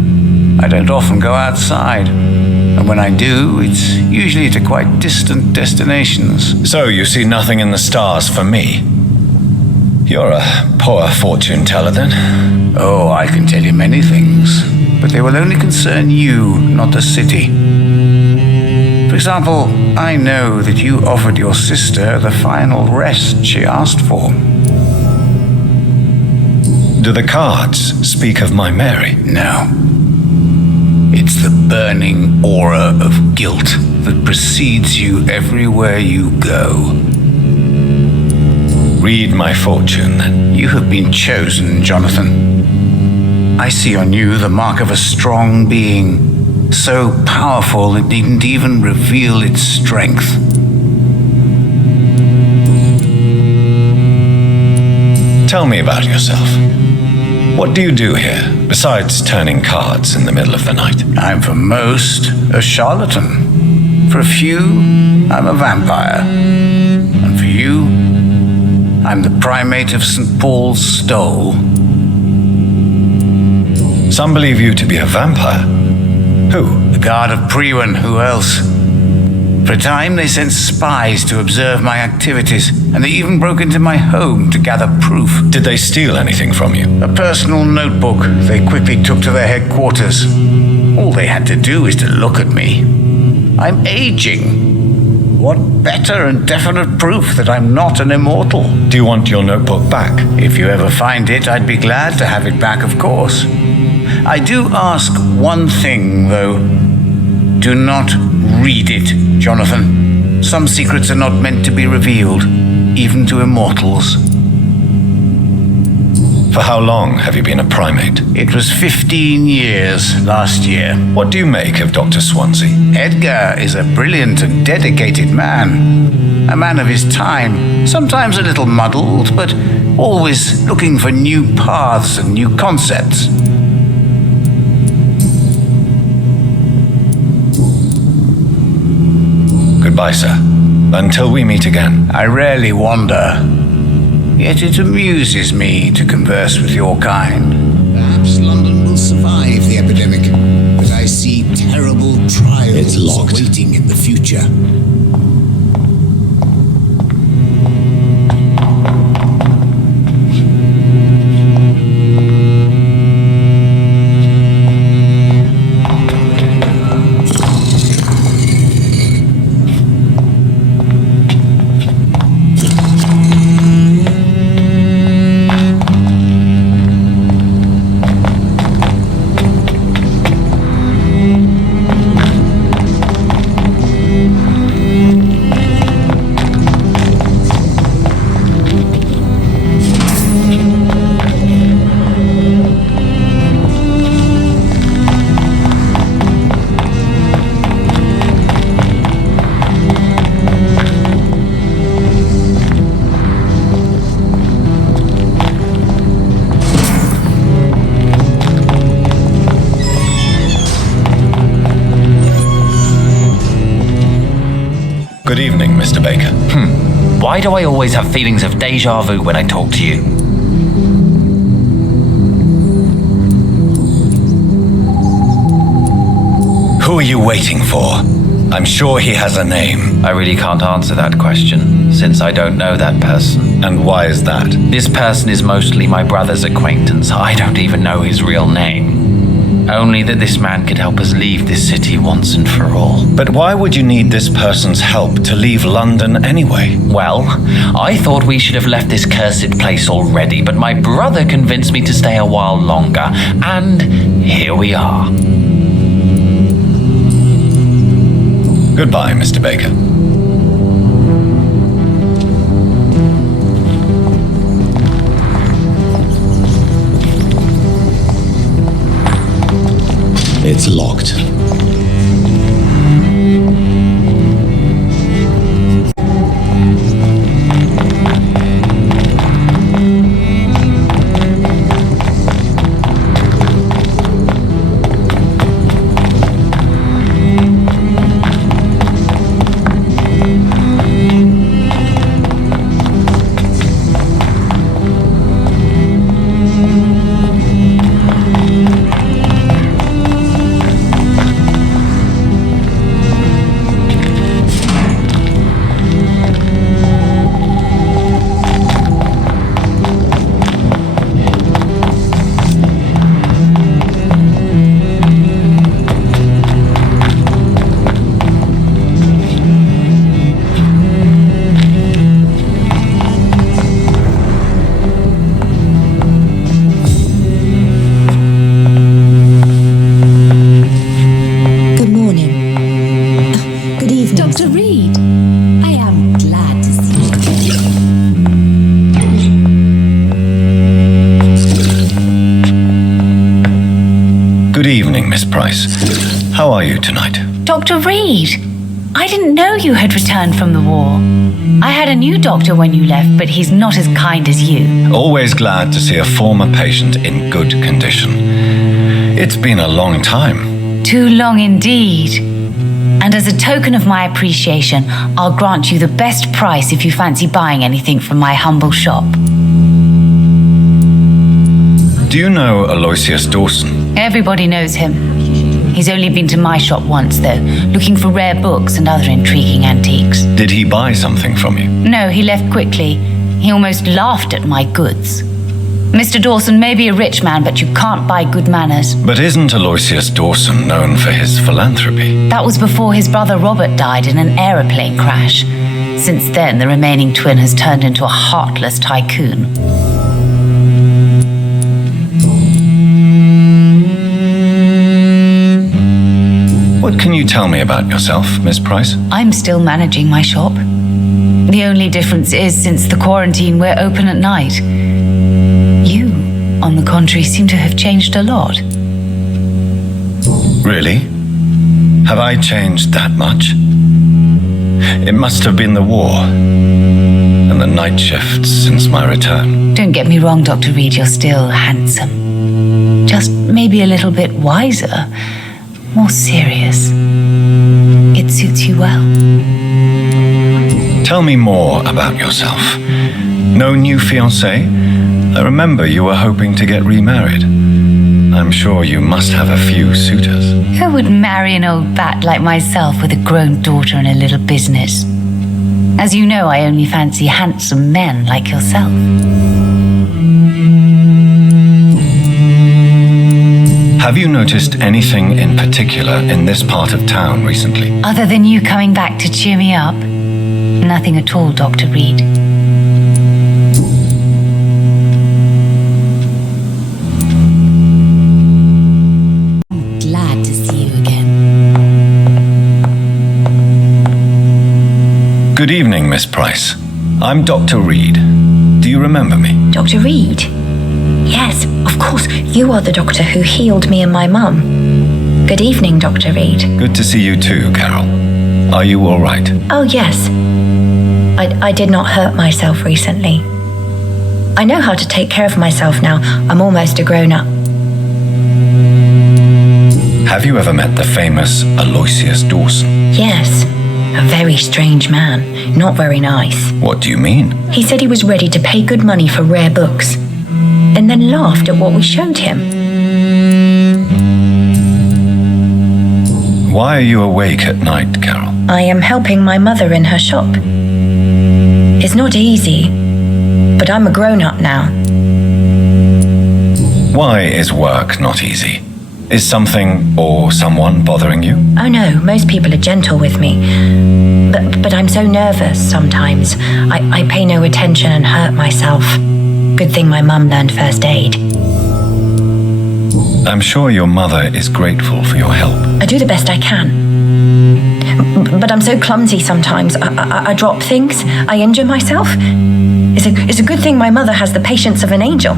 I don't often go outside, and when I do, it's usually to quite distant destinations. So you see nothing in the stars for me? You're a poor fortune teller then. Oh, I can tell you many things, but they will only concern you, not the city. For example, I know that you offered your sister the final rest she asked for. Do the cards speak of my Mary? No. It's the burning aura of guilt that precedes you everywhere you go. Read my fortune, then. You have been chosen, Jonathan. I see on you the mark of a strong being, so powerful it needn't even reveal its strength. Tell me about yourself. What do you do here, besides turning cards in the middle of the night? I'm for most a charlatan. For a few, I'm a vampire. And for you, I'm the primate of St. Paul's Stole. Some believe you to be a vampire. Who? The guard of Priwen, who else? For a time, they sent spies to observe my activities, and they even broke into my home to gather proof. Did they steal anything from you? A personal notebook they quickly took to their headquarters. All they had to do is to look at me. I'm aging. What better and definite proof that I'm not an immortal? Do you want your notebook back? If you ever find it, I'd be glad to have it back, of course. I do ask one thing, though. Do not read it, Jonathan. Some secrets are not meant to be revealed, even to immortals. For how long have you been a primate? It was 15 years last year. What do you make of Dr. Swansea? Edgar is a brilliant and dedicated man. A man of his time, sometimes a little muddled, but always looking for new paths and new concepts. Goodbye, sir. Until we meet again. I rarely wander, yet it amuses me to converse with your kind. Perhaps London will survive the epidemic, but I see terrible trials waiting in the future. Good evening, Mr. Baker. Why do I always have feelings of deja vu when I talk to you? Who are you waiting for? I'm sure he has a name. I really can't answer that question, since I don't know that person. And why is that? This person is mostly my brother's acquaintance. I don't even know his real name. Only that this man could help us leave this city once and for all. But why would you need this person's help to leave London anyway? Well, I thought we should have left this cursed place already, but my brother convinced me to stay a while longer, and here we are. Goodbye, Mr. Baker. It's locked. How are you tonight? Dr. Reed, I didn't know you had returned from the war. I had a new doctor when you left, but he's not as kind as you. Always glad to see a former patient in good condition. It's been a long time. Too long indeed. And as a token of my appreciation, I'll grant you the best price if you fancy buying anything from my humble shop. Do you know Aloysius Dawson? Everybody knows him. He's only been to my shop once, though, looking for rare books and other intriguing antiques. Did he buy something from you? No, he left quickly. He almost laughed at my goods. Mr. Dawson may be a rich man, but you can't buy good manners. But isn't Aloysius Dawson known for his philanthropy? That was before his brother Robert died in an aeroplane crash. Since then, the remaining twin has turned into a heartless tycoon. What can you tell me about yourself, Miss Price? I'm still managing my shop. The only difference is, since the quarantine, we're open at night. You, on the contrary, seem to have changed a lot. Really? Have I changed that much? It must have been the war and the night shifts since my return. Don't get me wrong, Dr. Reed, you're still handsome. Just maybe a little bit wiser, more serious. It suits you well. Tell me more about yourself. No new fiancé? I remember you were hoping to get remarried. I'm sure you must have a few suitors. Who would marry an old bat like myself with a grown daughter and a little business? As you know, I only fancy handsome men like yourself. Have you noticed anything in particular in this part of town recently? Other than you coming back to cheer me up? Nothing at all, Dr. Reed. I'm glad to see you again. Good evening, Miss Price. I'm Dr. Reed. Do you remember me? Dr. Reed? Yes, of course. You are the doctor who healed me and my mum. Good evening, Dr. Reed. Good to see you too, Carol. Are you all right? Oh, yes. I did not hurt myself recently. I know how to take care of myself now. I'm almost a grown-up. Have you ever met the famous Aloysius Dawson? Yes. A very strange man. Not very nice. What do you mean? He said he was ready to pay good money for rare books, and then laughed at what we showed him. Why are you awake at night, Carol? I am helping my mother in her shop. It's not easy, but I'm a grown-up now. Why is work not easy? Is something or someone bothering you? Oh no, most people are gentle with me. But I'm so nervous sometimes. I pay no attention and hurt myself. Good thing my mum learned first aid. I'm sure your mother is grateful for your help. I do the best I can. But I'm so clumsy sometimes. I drop things. I injure myself. It's a good thing my mother has the patience of an angel.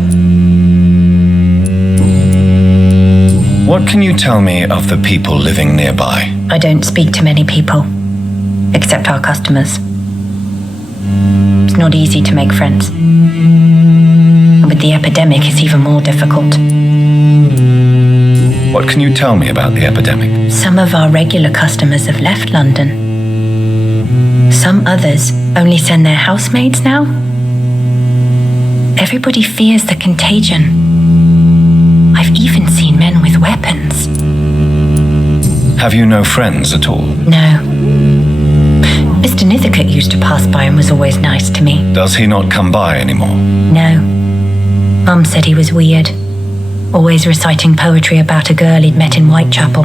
What can you tell me of the people living nearby? I don't speak to many people, except our customers. It's not easy to make friends. And with the epidemic, it's even more difficult. What can you tell me about the epidemic? Some of our regular customers have left London. Some others only send their housemaids now. Everybody fears the contagion. I've even seen men with weapons. Have you no friends at all? No. Mr. Nithercote used to pass by and was always nice to me. Does he not come by anymore? No. Mum said he was weird. Always reciting poetry about a girl he'd met in Whitechapel.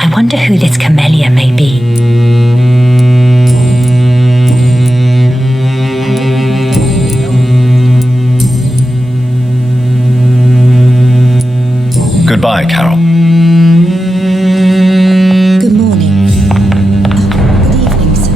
I wonder who this camellia may be. Goodbye, Carol. Good morning. Good evening, sir.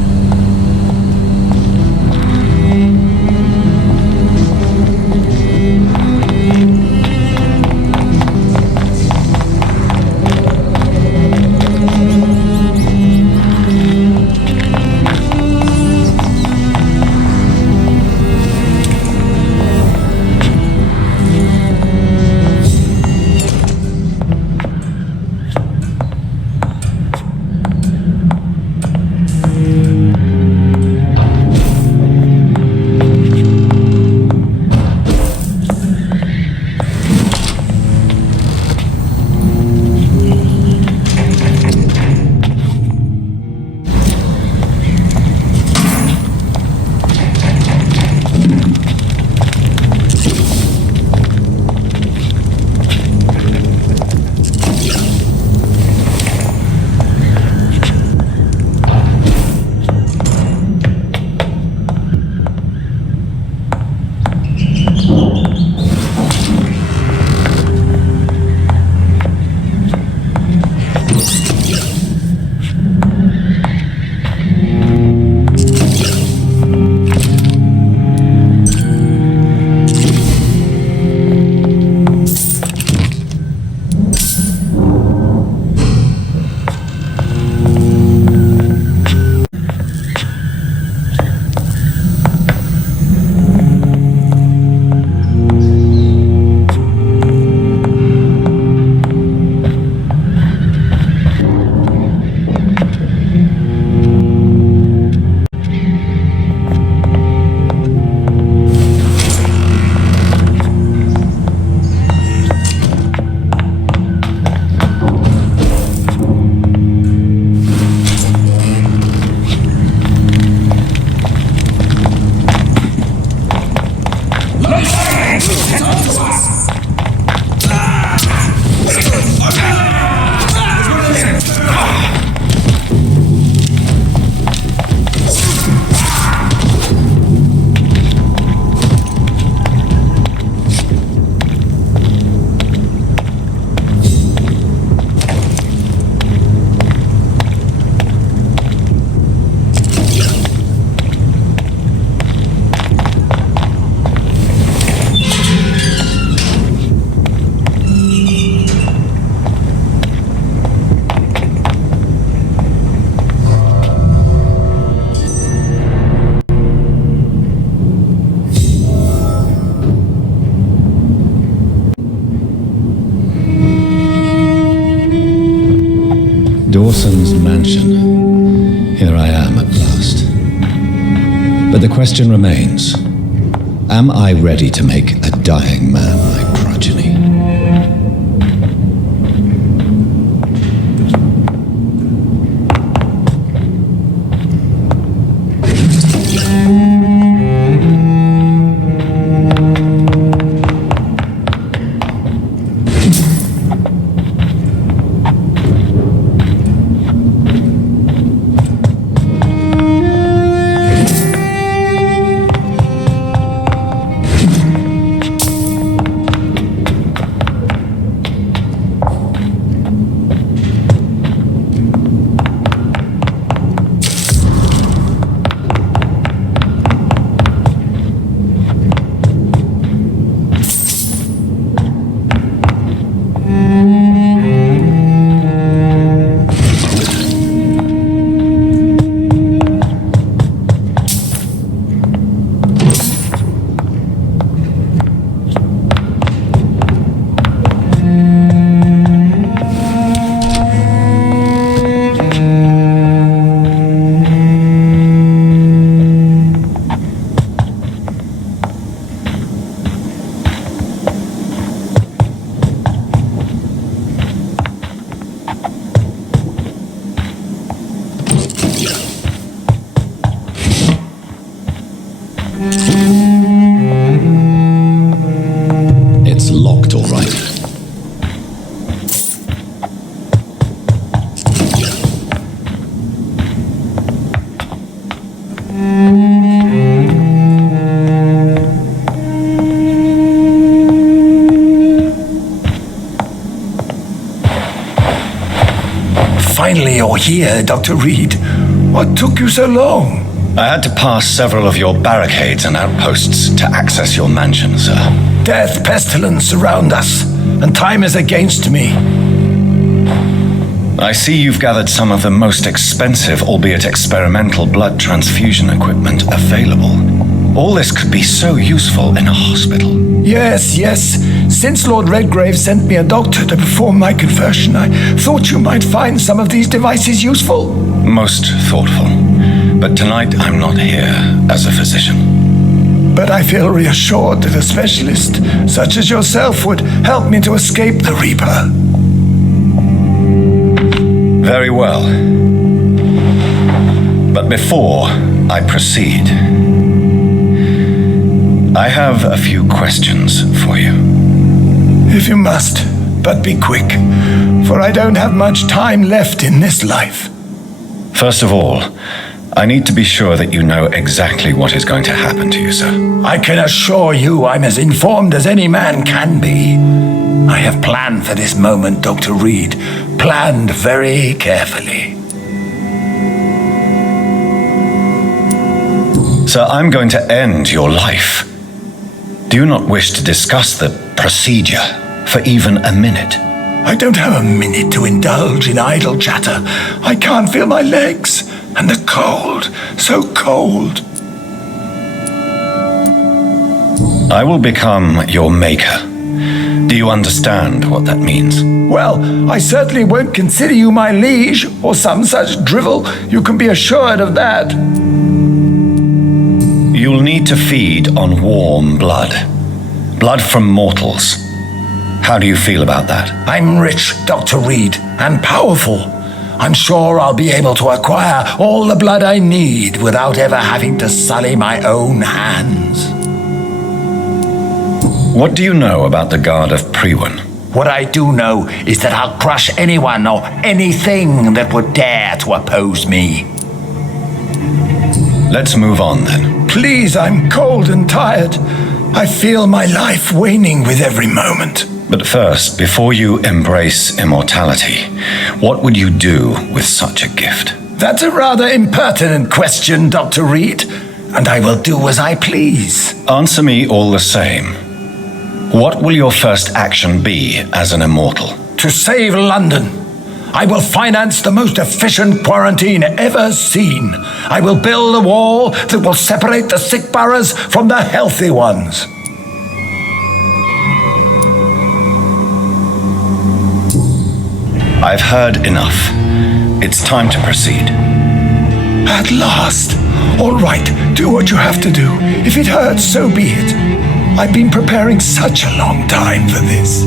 Dawson's mansion. Here I am at last. But the question remains, am I ready to make a dying man my progeny? It's locked, all right. Finally, you're here, Dr. Reed. What took you so long? I had to pass several of your barricades and outposts to access your mansion, sir. Death, pestilence surround us, and time is against me. I see you've gathered some of the most expensive, albeit experimental, blood transfusion equipment available. All this could be so useful in a hospital. Yes. Since Lord Redgrave sent me a doctor to perform my conversion, I thought you might find some of these devices useful. Most thoughtful. But tonight I'm not here as a physician. But I feel reassured that a specialist such as yourself would help me to escape the Reaper. Very well. But before I proceed, I have a few questions for you. If you must, but be quick, for I don't have much time left in this life. First of all, I need to be sure that you know exactly what is going to happen to you, sir. I can assure you I'm as informed as any man can be. I have planned for this moment, Dr. Reed. Planned very carefully. Sir, I'm going to end your life. Do you not wish to discuss the procedure for even a minute? I don't have a minute to indulge in idle chatter. I can't feel my legs. And the cold, so cold. I will become your maker. Do you understand what that means? Well, I certainly won't consider you my liege, or some such drivel. You can be assured of that. You'll need to feed on warm blood. Blood from mortals. How do you feel about that? I'm rich, Dr. Reed, and powerful. I'm sure I'll be able to acquire all the blood I need without ever having to sully my own hands. What do you know about the Guard of Priwen? What I do know is that I'll crush anyone or anything that would dare to oppose me. Let's move on then. Please, I'm cold and tired. I feel my life waning with every moment. But first, before you embrace immortality, what would you do with such a gift? That's a rather impertinent question, Dr. Reed, and I will do as I please. Answer me all the same. What will your first action be as an immortal? To save London. I will finance the most efficient quarantine ever seen. I will build a wall that will separate the sick boroughs from the healthy ones. I've heard enough. It's time to proceed. At last. All right, do what you have to do. If it hurts, so be it. I've been preparing such a long time for this.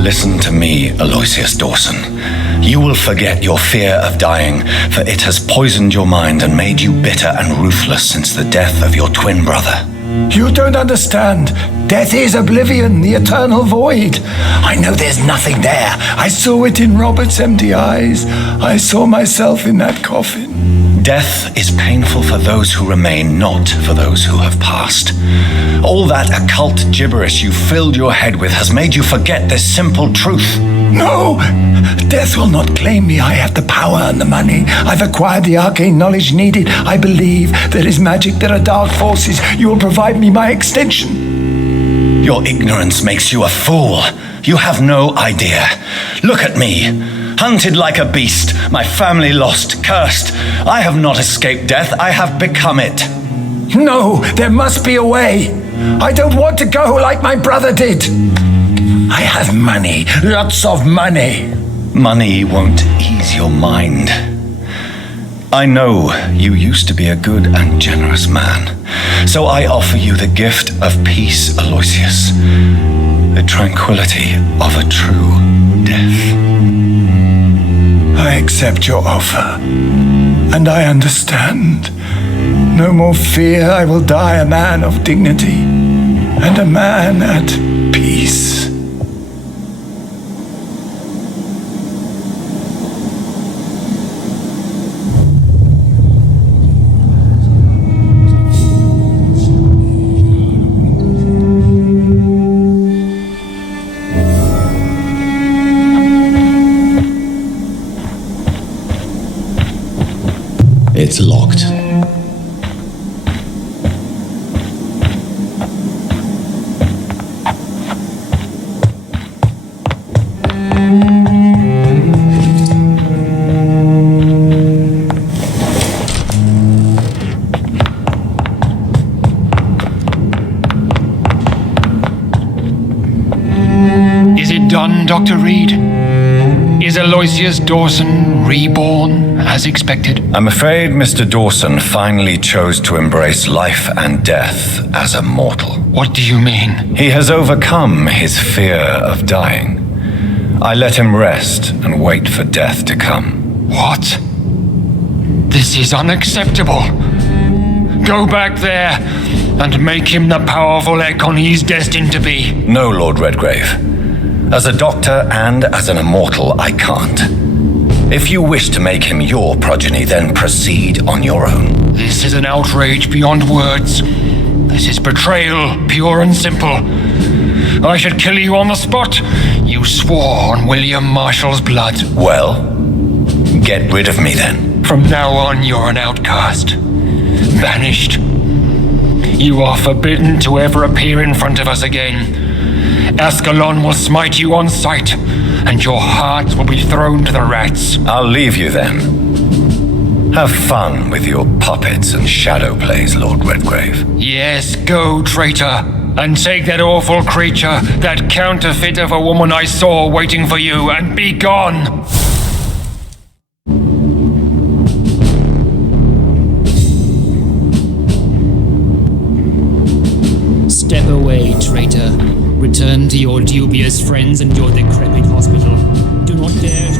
Listen to me, Aloysius Dawson. You will forget your fear of dying, for it has poisoned your mind and made you bitter and ruthless since the death of your twin brother. You don't understand. Death is oblivion, the eternal void. I know there's nothing there. I saw it in Robert's empty eyes. I saw myself in that coffin. Death is painful for those who remain, not for those who have passed. All that occult gibberish you filled your head with has made you forget this simple truth. No! Death will not claim me. I have the power and the money. I've acquired the arcane knowledge needed. I believe there is magic, there are dark forces. You will provide me my extension. Your ignorance makes you a fool. You have no idea. Look at me. Hunted like a beast, my family lost, cursed. I have not escaped death, I have become it. No, there must be a way. I don't want to go like my brother did. I have money, lots of money. Money won't ease your mind. I know you used to be a good and generous man, so I offer you the gift of peace, Aloysius, the tranquility of a true death. I accept your offer, and I understand. No more fear, I will die a man of dignity, and a man at peace. It's locked. Is it done, Dr. Reed? Is Aloysius Dawson reborn as expected? I'm afraid Mr. Dawson finally chose to embrace life and death as a mortal. What do you mean? He has overcome his fear of dying. I let him rest and wait for death to come. What? This is unacceptable. Go back there and make him the powerful Ekon he's destined to be. No, Lord Redgrave. As a doctor and as an immortal, I can't. If you wish to make him your progeny, then proceed on your own. This is an outrage beyond words. This is betrayal, pure and simple. I should kill you on the spot. You swore on William Marshall's blood. Well, get rid of me then. From now on, you're an outcast. Banished. You are forbidden to ever appear in front of us again. Ascalon will smite you on sight, and your heart will be thrown to the rats. I'll leave you then. Have fun with your puppets and shadow plays, Lord Redgrave. Yes, go, traitor, and take that awful creature, that counterfeit of a woman I saw waiting for you, and be gone! Step away, traitor. Return to your dubious friends and your decrepit hospital. Do not dare...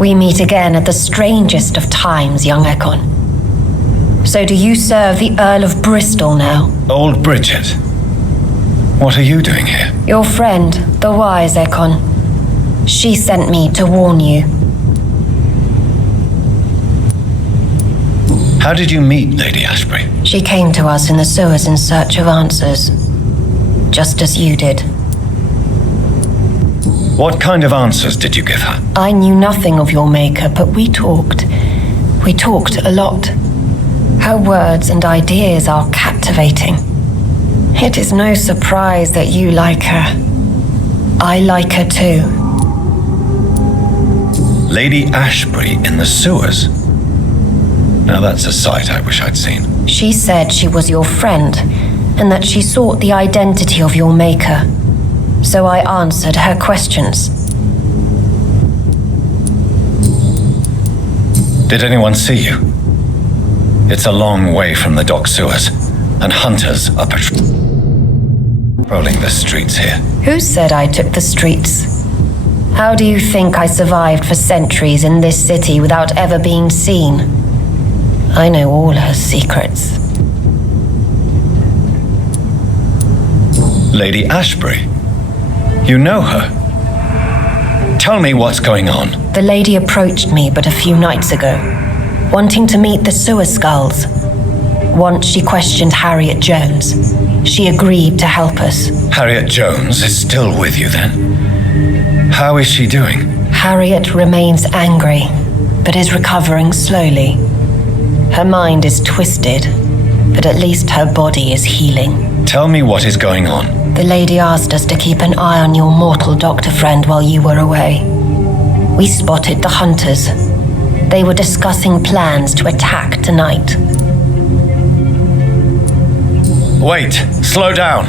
We meet again at the strangest of times, young Ekon. So do you serve the Earl of Bristol now? Old Bridget, what are you doing here? Your friend, the wise Ekon. She sent me to warn you. How did you meet Lady Ashbury? She came to us in the sewers in search of answers. Just as you did. What kind of answers did you give her? I knew nothing of your maker, but we talked. We talked a lot. Her words and ideas are captivating. It is no surprise that you like her. I like her too. Lady Ashbury in the sewers? Now that's a sight I wish I'd seen. She said she was your friend, and that she sought the identity of your maker. So I answered her questions. Did anyone see you? It's a long way from the dock sewers, and hunters are patrolling the streets here. Who said I took the streets? How do you think I survived for centuries in this city without ever being seen? I know all her secrets. Lady Ashbury? You know her? Tell me what's going on. The lady approached me but a few nights ago, wanting to meet the sewer skulls. Once she questioned Harriet Jones. She agreed to help us. Harriet Jones is still with you then? How is she doing? Harriet remains angry, but is recovering slowly. Her mind is twisted, but at least her body is healing. Tell me what is going on. The lady asked us to keep an eye on your mortal doctor friend while you were away. We spotted the hunters. They were discussing plans to attack tonight. Wait, slow down.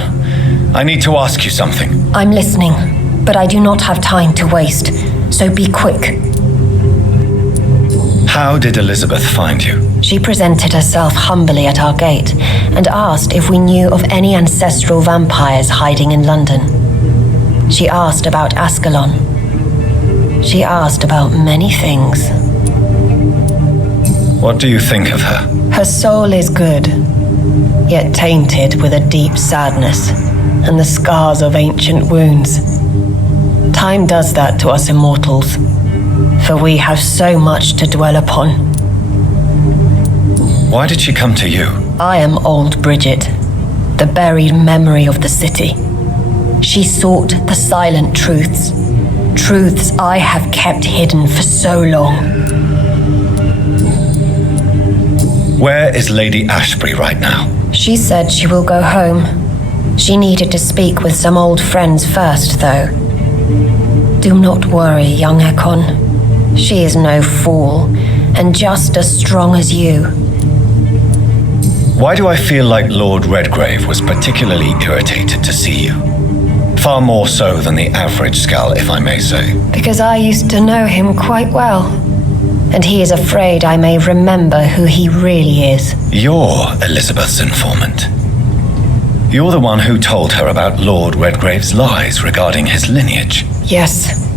I need to ask you something. I'm listening, but I do not have time to waste, so be quick. How did Elizabeth find you? She presented herself humbly at our gate and asked if we knew of any ancestral vampires hiding in London. She asked about Ascalon. She asked about many things. What do you think of her? Her soul is good, yet tainted with a deep sadness and the scars of ancient wounds. Time does that to us immortals, for we have so much to dwell upon. Why did she come to you? I am old Bridget, the buried memory of the city. She sought the silent truths, truths I have kept hidden for so long. Where is Lady Ashbury right now? She said she will go home. She needed to speak with some old friends first, though. Do not worry, young Ekon. She is no fool, and just as strong as you. Why do I feel like Lord Redgrave was particularly irritated to see you? Far more so than the average Skull, if I may say. Because I used to know him quite well, and he is afraid I may remember who he really is. You're Elizabeth's informant. You're the one who told her about Lord Redgrave's lies regarding his lineage. Yes,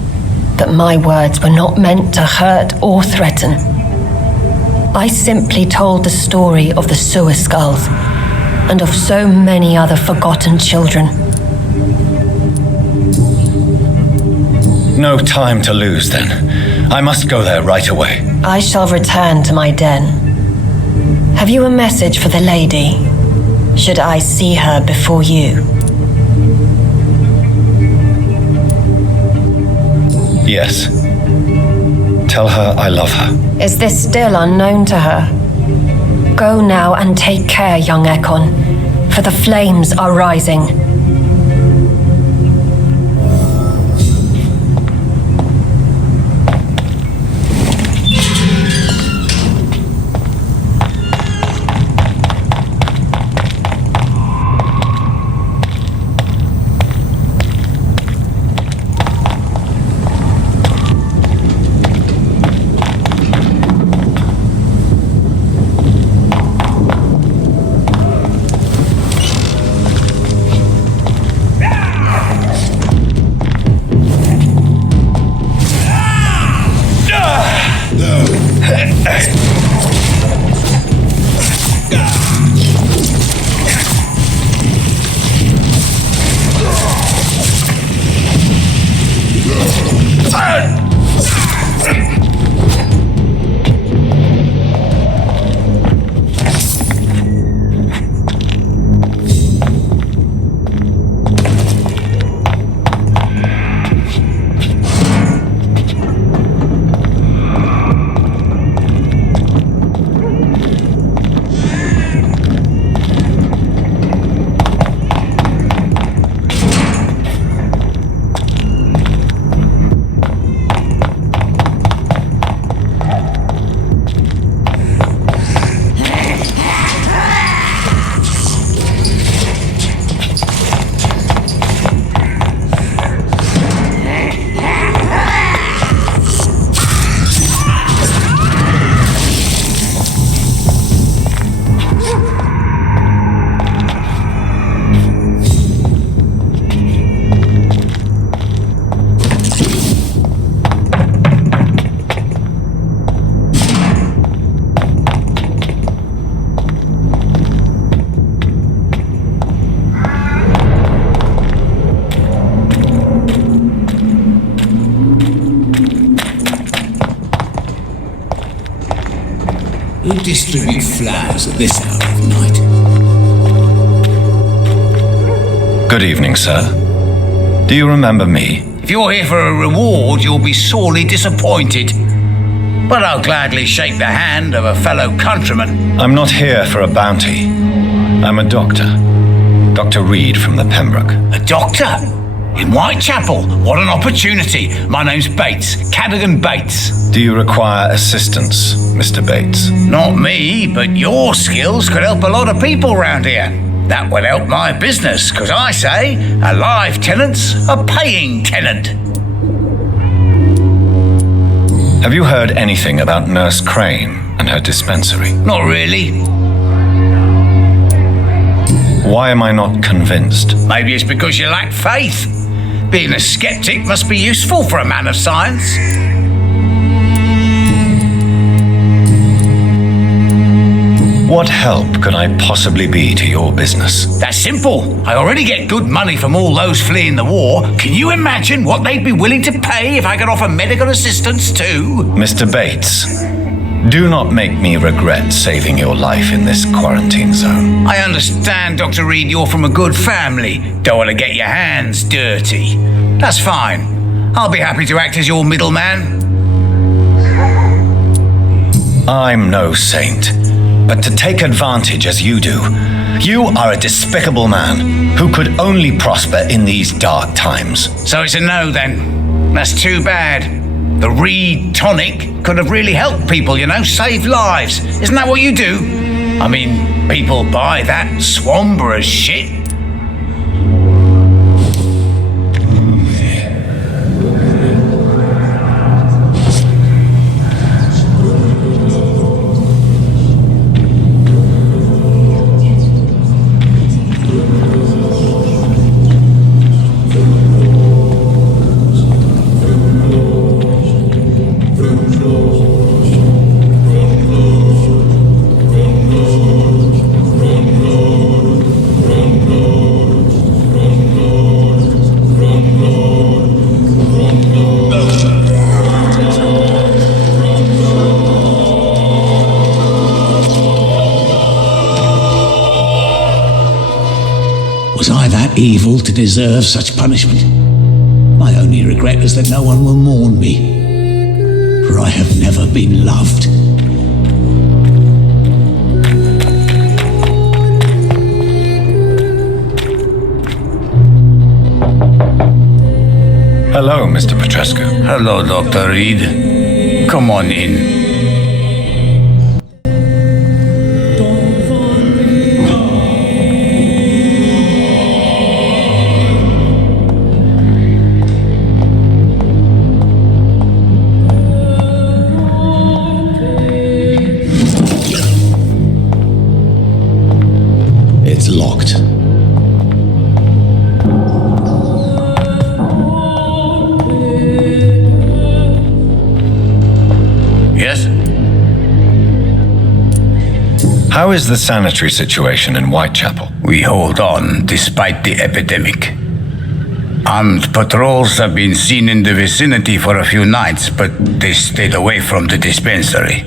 but my words were not meant to hurt or threaten. I simply told the story of the sewer skulls and of so many other forgotten children. No time to lose, then. I must go there right away. I shall return to my den. Have you a message for the lady? Should I see her before you? Yes. Tell her I love her. Is this still unknown to her? Go now and take care, young Ekon, for the flames are rising. Who distribute flowers at this hour of night? Good evening, sir. Do you remember me? If you're here for a reward, you'll be sorely disappointed. But I'll gladly shake the hand of a fellow countryman. I'm not here for a bounty. I'm a doctor. Dr. Reed from the Pembroke. A doctor? In Whitechapel? What an opportunity. My name's Bates, Cadogan Bates. Do you require assistance, Mr. Bates? Not me, but your skills could help a lot of people round here. That would help my business, because I say a live tenant's a paying tenant. Have you heard anything about Nurse Crane and her dispensary? Not really. Why am I not convinced? Maybe it's because you lack faith. Being a skeptic must be useful for a man of science. What help could I possibly be to your business? That's simple. I already get good money from all those fleeing the war. Can you imagine what they'd be willing to pay if I could offer medical assistance too? Mr. Bates, do not make me regret saving your life in this quarantine zone. I understand, Dr. Reed, you're from a good family. Don't want to get your hands dirty. That's fine. I'll be happy to act as your middleman. I'm no saint, but to take advantage as you do, you are a despicable man who could only prosper in these dark times. So it's a no then. That's too bad. The Reed tonic could have really helped people, you know, save lives. Isn't that what you do? I mean, people buy that Swamburgh shit. Was I that evil to deserve such punishment? My only regret is that no one will mourn me, for I have never been loved. Hello, Mr. Petrescu. Hello, Dr. Reed. Come on in. It's locked. Yes? How is the sanitary situation in Whitechapel? We hold on despite the epidemic. Armed patrols have been seen in the vicinity for a few nights, but they stayed away from the dispensary.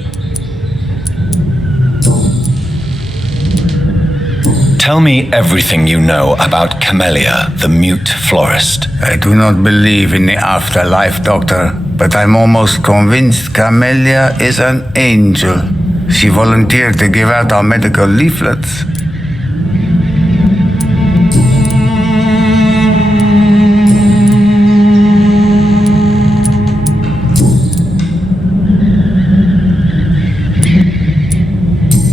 Tell me everything you know about Camellia, the mute florist. I do not believe in the afterlife, Doctor, but I'm almost convinced Camellia is an angel. She volunteered to give out our medical leaflets.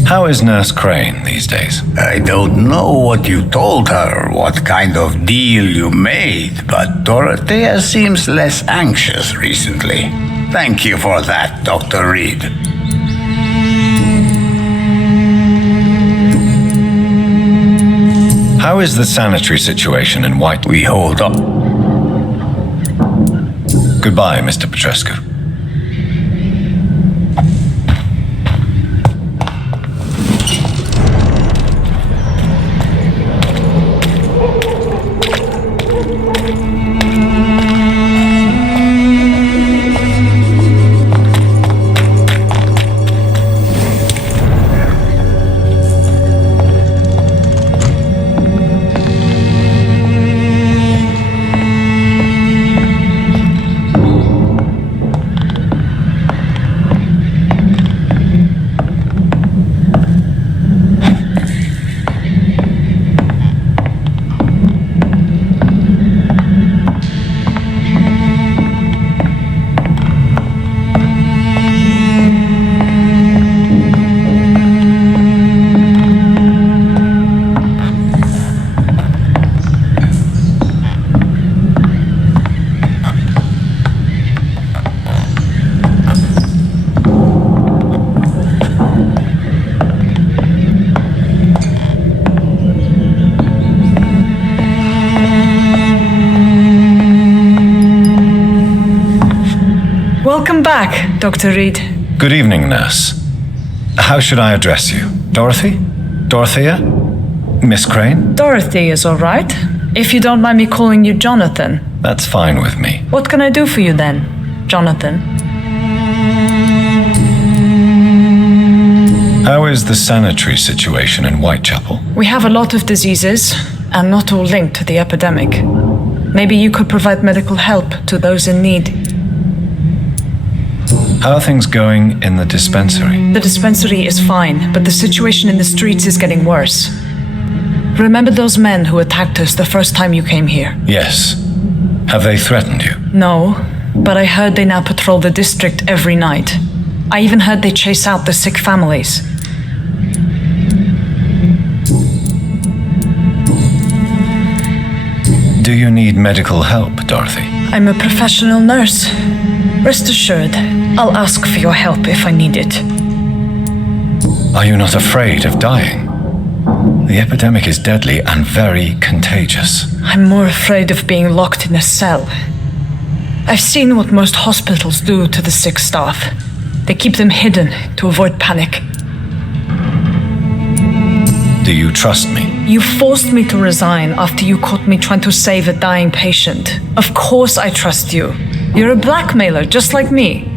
How is Nurse Crane these days? I don't know what you told her, what kind of deal you made, but Dorothea seems less anxious recently. Thank you for that, Dr. Reed. How is the sanitary situation in White? We hold up. Goodbye, Mr. Petrescu. back, Dr. Reed. Good evening, nurse. How should I address you? Dorothy? Dorothea? Miss Crane? Dorothy is all right. If you don't mind me calling you Jonathan. That's fine with me. What can I do for you then, Jonathan? How is the sanitary situation in Whitechapel? We have a lot of diseases, and not all linked to the epidemic. Maybe you could provide medical help to those in need. How are things going in the dispensary? The dispensary is fine, but the situation in the streets is getting worse. Remember those men who attacked us the first time you came here? Yes. Have they threatened you? No, but I heard they now patrol the district every night. I even heard they chase out the sick families. Do you need medical help, Dorothy? I'm a professional nurse. Rest assured, I'll ask for your help if I need it. Are you not afraid of dying? The epidemic is deadly and very contagious. I'm more afraid of being locked in a cell. I've seen what most hospitals do to the sick staff. They keep them hidden to avoid panic. Do you trust me? You forced me to resign after you caught me trying to save a dying patient. Of course I trust you. You're a blackmailer, just like me.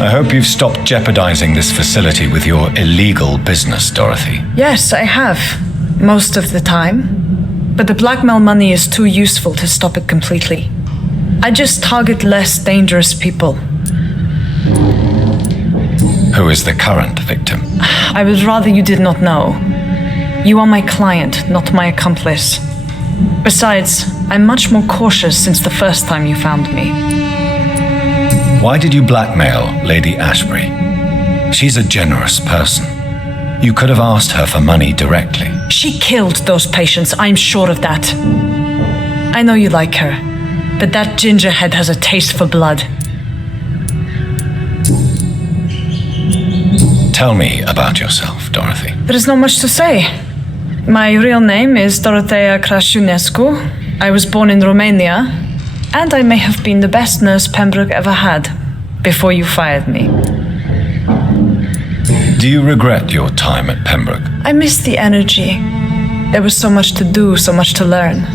I hope you've stopped jeopardizing this facility with your illegal business, Dorothy. Yes, I have. Most of the time. But the blackmail money is too useful to stop it completely. I just target less dangerous people. Who is the current victim? I would rather you did not know. You are my client, not my accomplice. Besides, I'm much more cautious since the first time you found me. Why did you blackmail Lady Ashbury? She's a generous person. You could have asked her for money directly. She killed those patients, I'm sure of that. I know you like her, but that gingerhead has a taste for blood. Tell me about yourself, Dorothy. There is not much to say. My real name is Dorothea Crasiunescu. I was born in Romania, and I may have been the best nurse Pembroke ever had, before you fired me. Do you regret your time at Pembroke? I miss the energy. There was so much to do, so much to learn.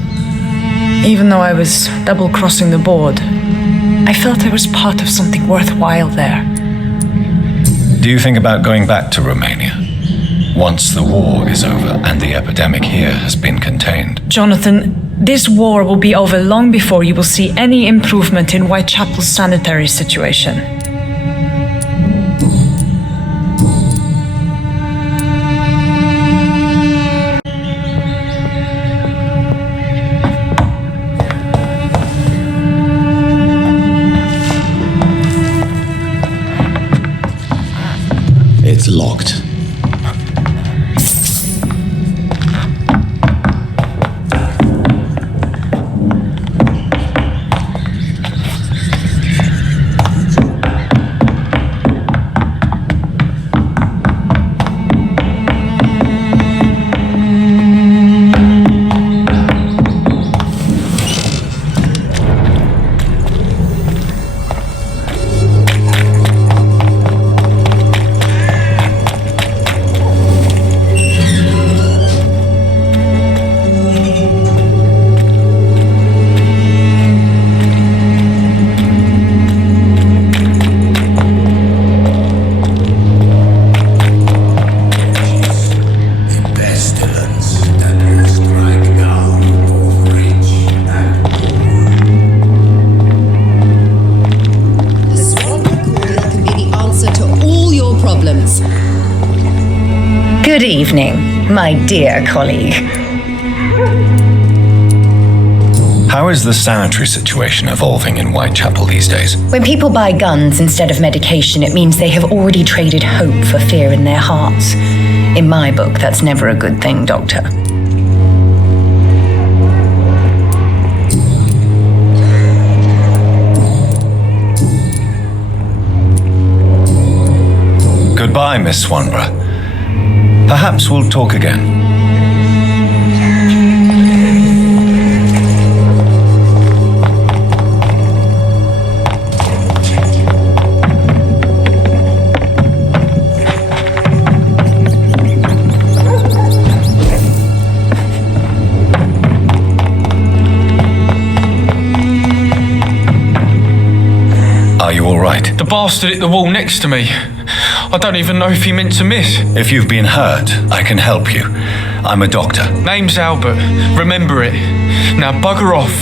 Even though I was double-crossing the board, I felt I was part of something worthwhile there. Do you think about going back to Romania? Once the war is over and the epidemic here has been contained. Jonathan, this war will be over long before you will see any improvement in Whitechapel's sanitary situation. It's locked. Good evening, my dear colleague. How is the sanitary situation evolving in Whitechapel these days? When people buy guns instead of medication, it means they have already traded hope for fear in their hearts. In my book, that's never a good thing, Doctor. Goodbye, Miss Swanborough. Perhaps we'll talk again. bastard hit the wall next to me. I don't even know if he meant to miss. If you've been hurt, I can help you. I'm a doctor. Name's Albert. Remember it. Now bugger off.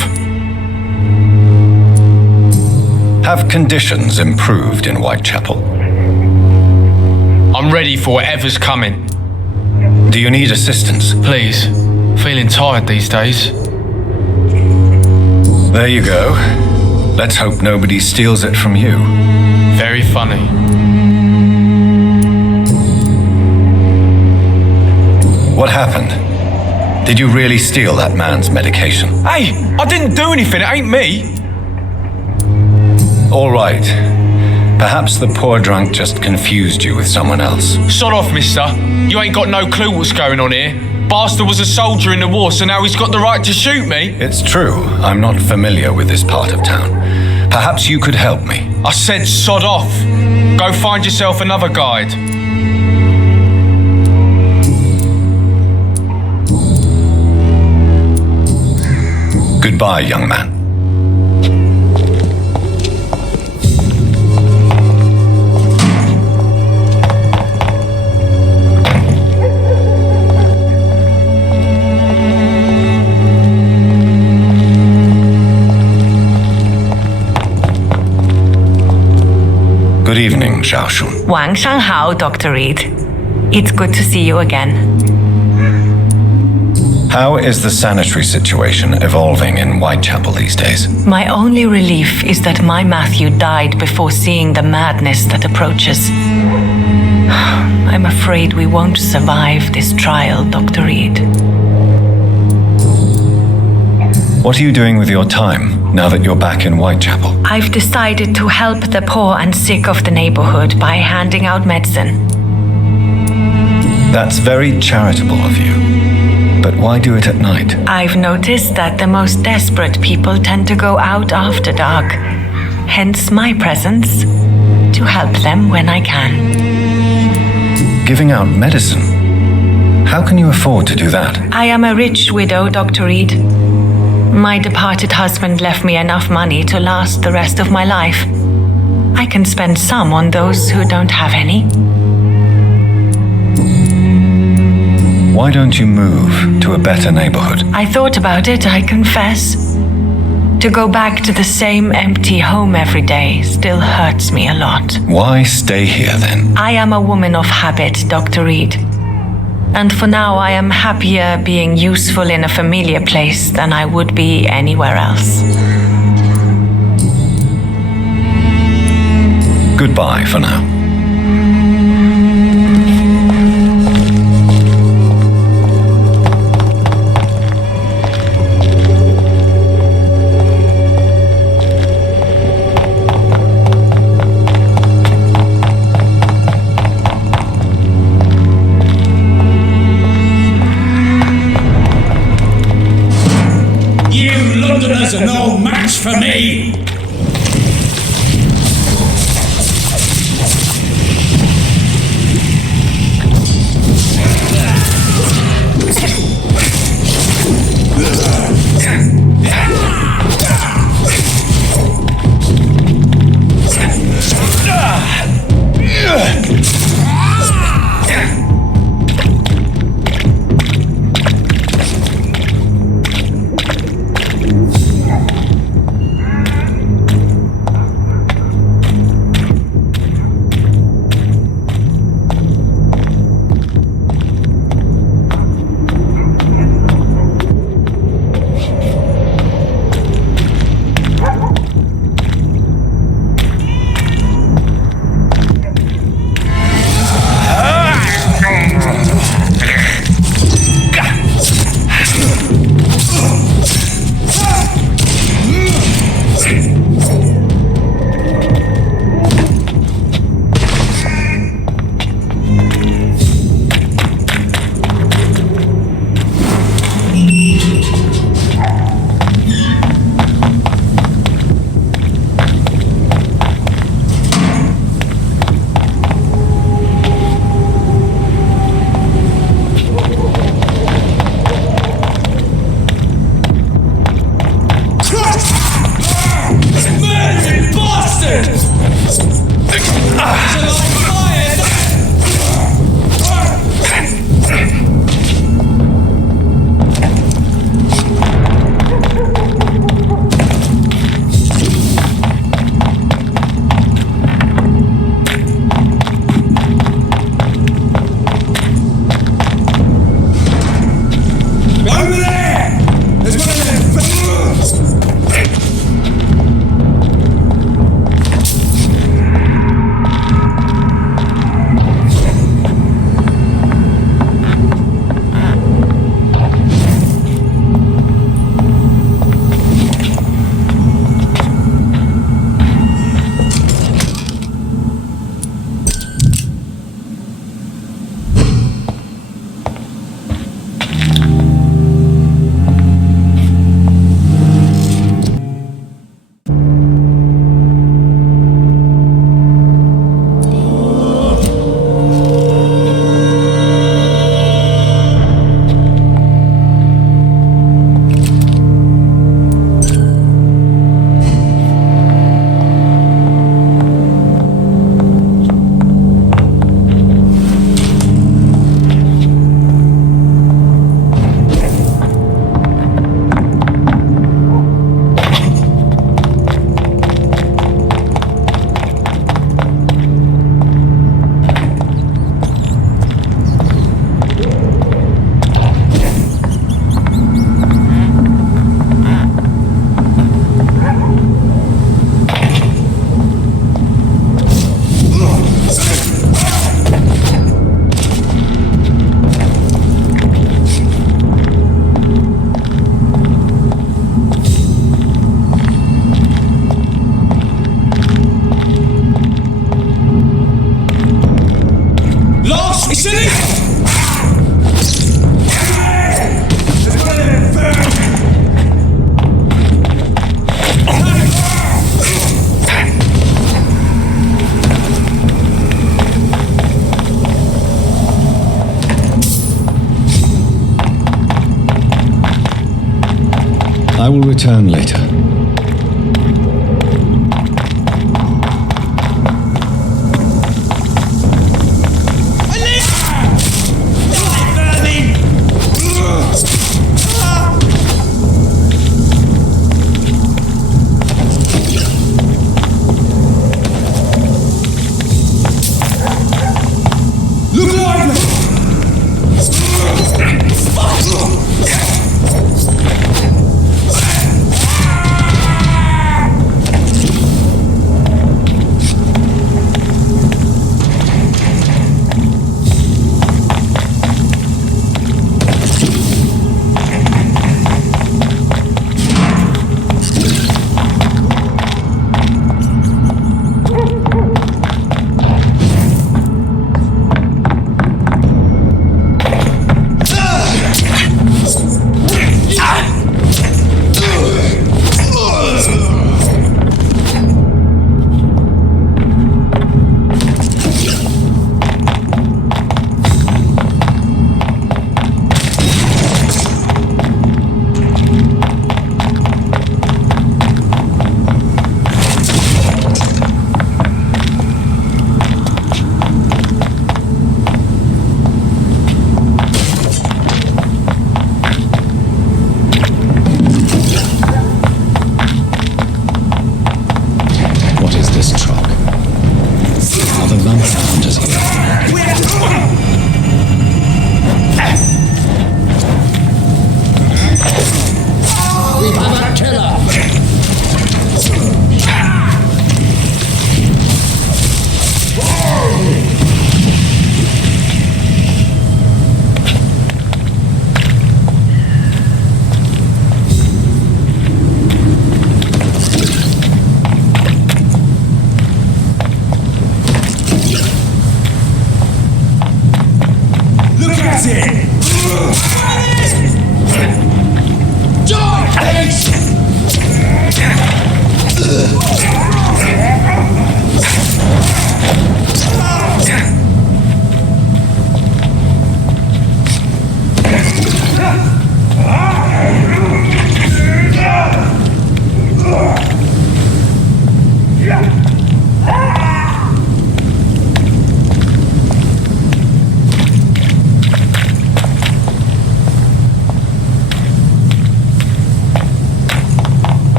Have conditions improved in Whitechapel? I'm ready for whatever's coming. Do you need assistance? Please. Feeling tired these days. There you go. Let's hope nobody steals it from you. Very funny. What happened? Did you really steal that man's medication? Hey, I didn't do anything. It ain't me. All right. Perhaps the poor drunk just confused you with someone else. Sod off, mister. You ain't got no clue what's going on here. Bastard was a soldier in the war, so now he's got the right to shoot me. It's true. I'm not familiar with this part of town. Perhaps you could help me. I said sod off. Go find yourself another guide. Goodbye, young man. Good evening, Xiaoshun. 晚上好, Dr. Reed. It's good to see you again. How is the sanitary situation evolving in Whitechapel these days? My only relief is that my Matthew died before seeing the madness that approaches. I'm afraid we won't survive this trial, Dr. Reed. What are you doing with your time now that you're back in Whitechapel? I've decided to help the poor and sick of the neighborhood by handing out medicine. That's very charitable of you. But why do it at night? I've noticed that the most desperate people tend to go out after dark. Hence my presence, to help them when I can. Giving out medicine? How can you afford to do that? I am a rich widow, Dr. Reed. My departed husband left me enough money to last the rest of my life. I can spend some on those who don't have any. Why don't you move to a better neighborhood? I thought about it, I confess. To go back to the same empty home every day still hurts me a lot. Why stay here then? I am a woman of habit, Dr. Reed. And for now, I am happier being useful in a familiar place than I would be anywhere else. Goodbye for now. Londoners are no match for me! I will return later.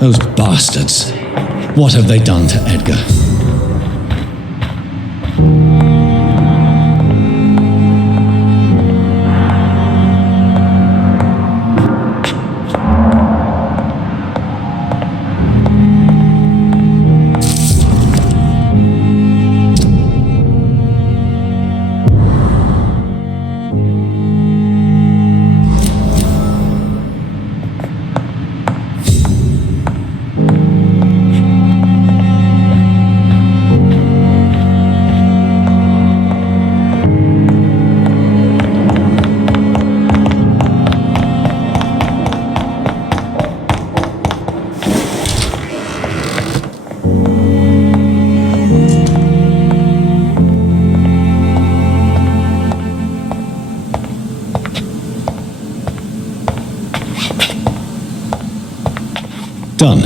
Those bastards. What have they done to Edgar? Done.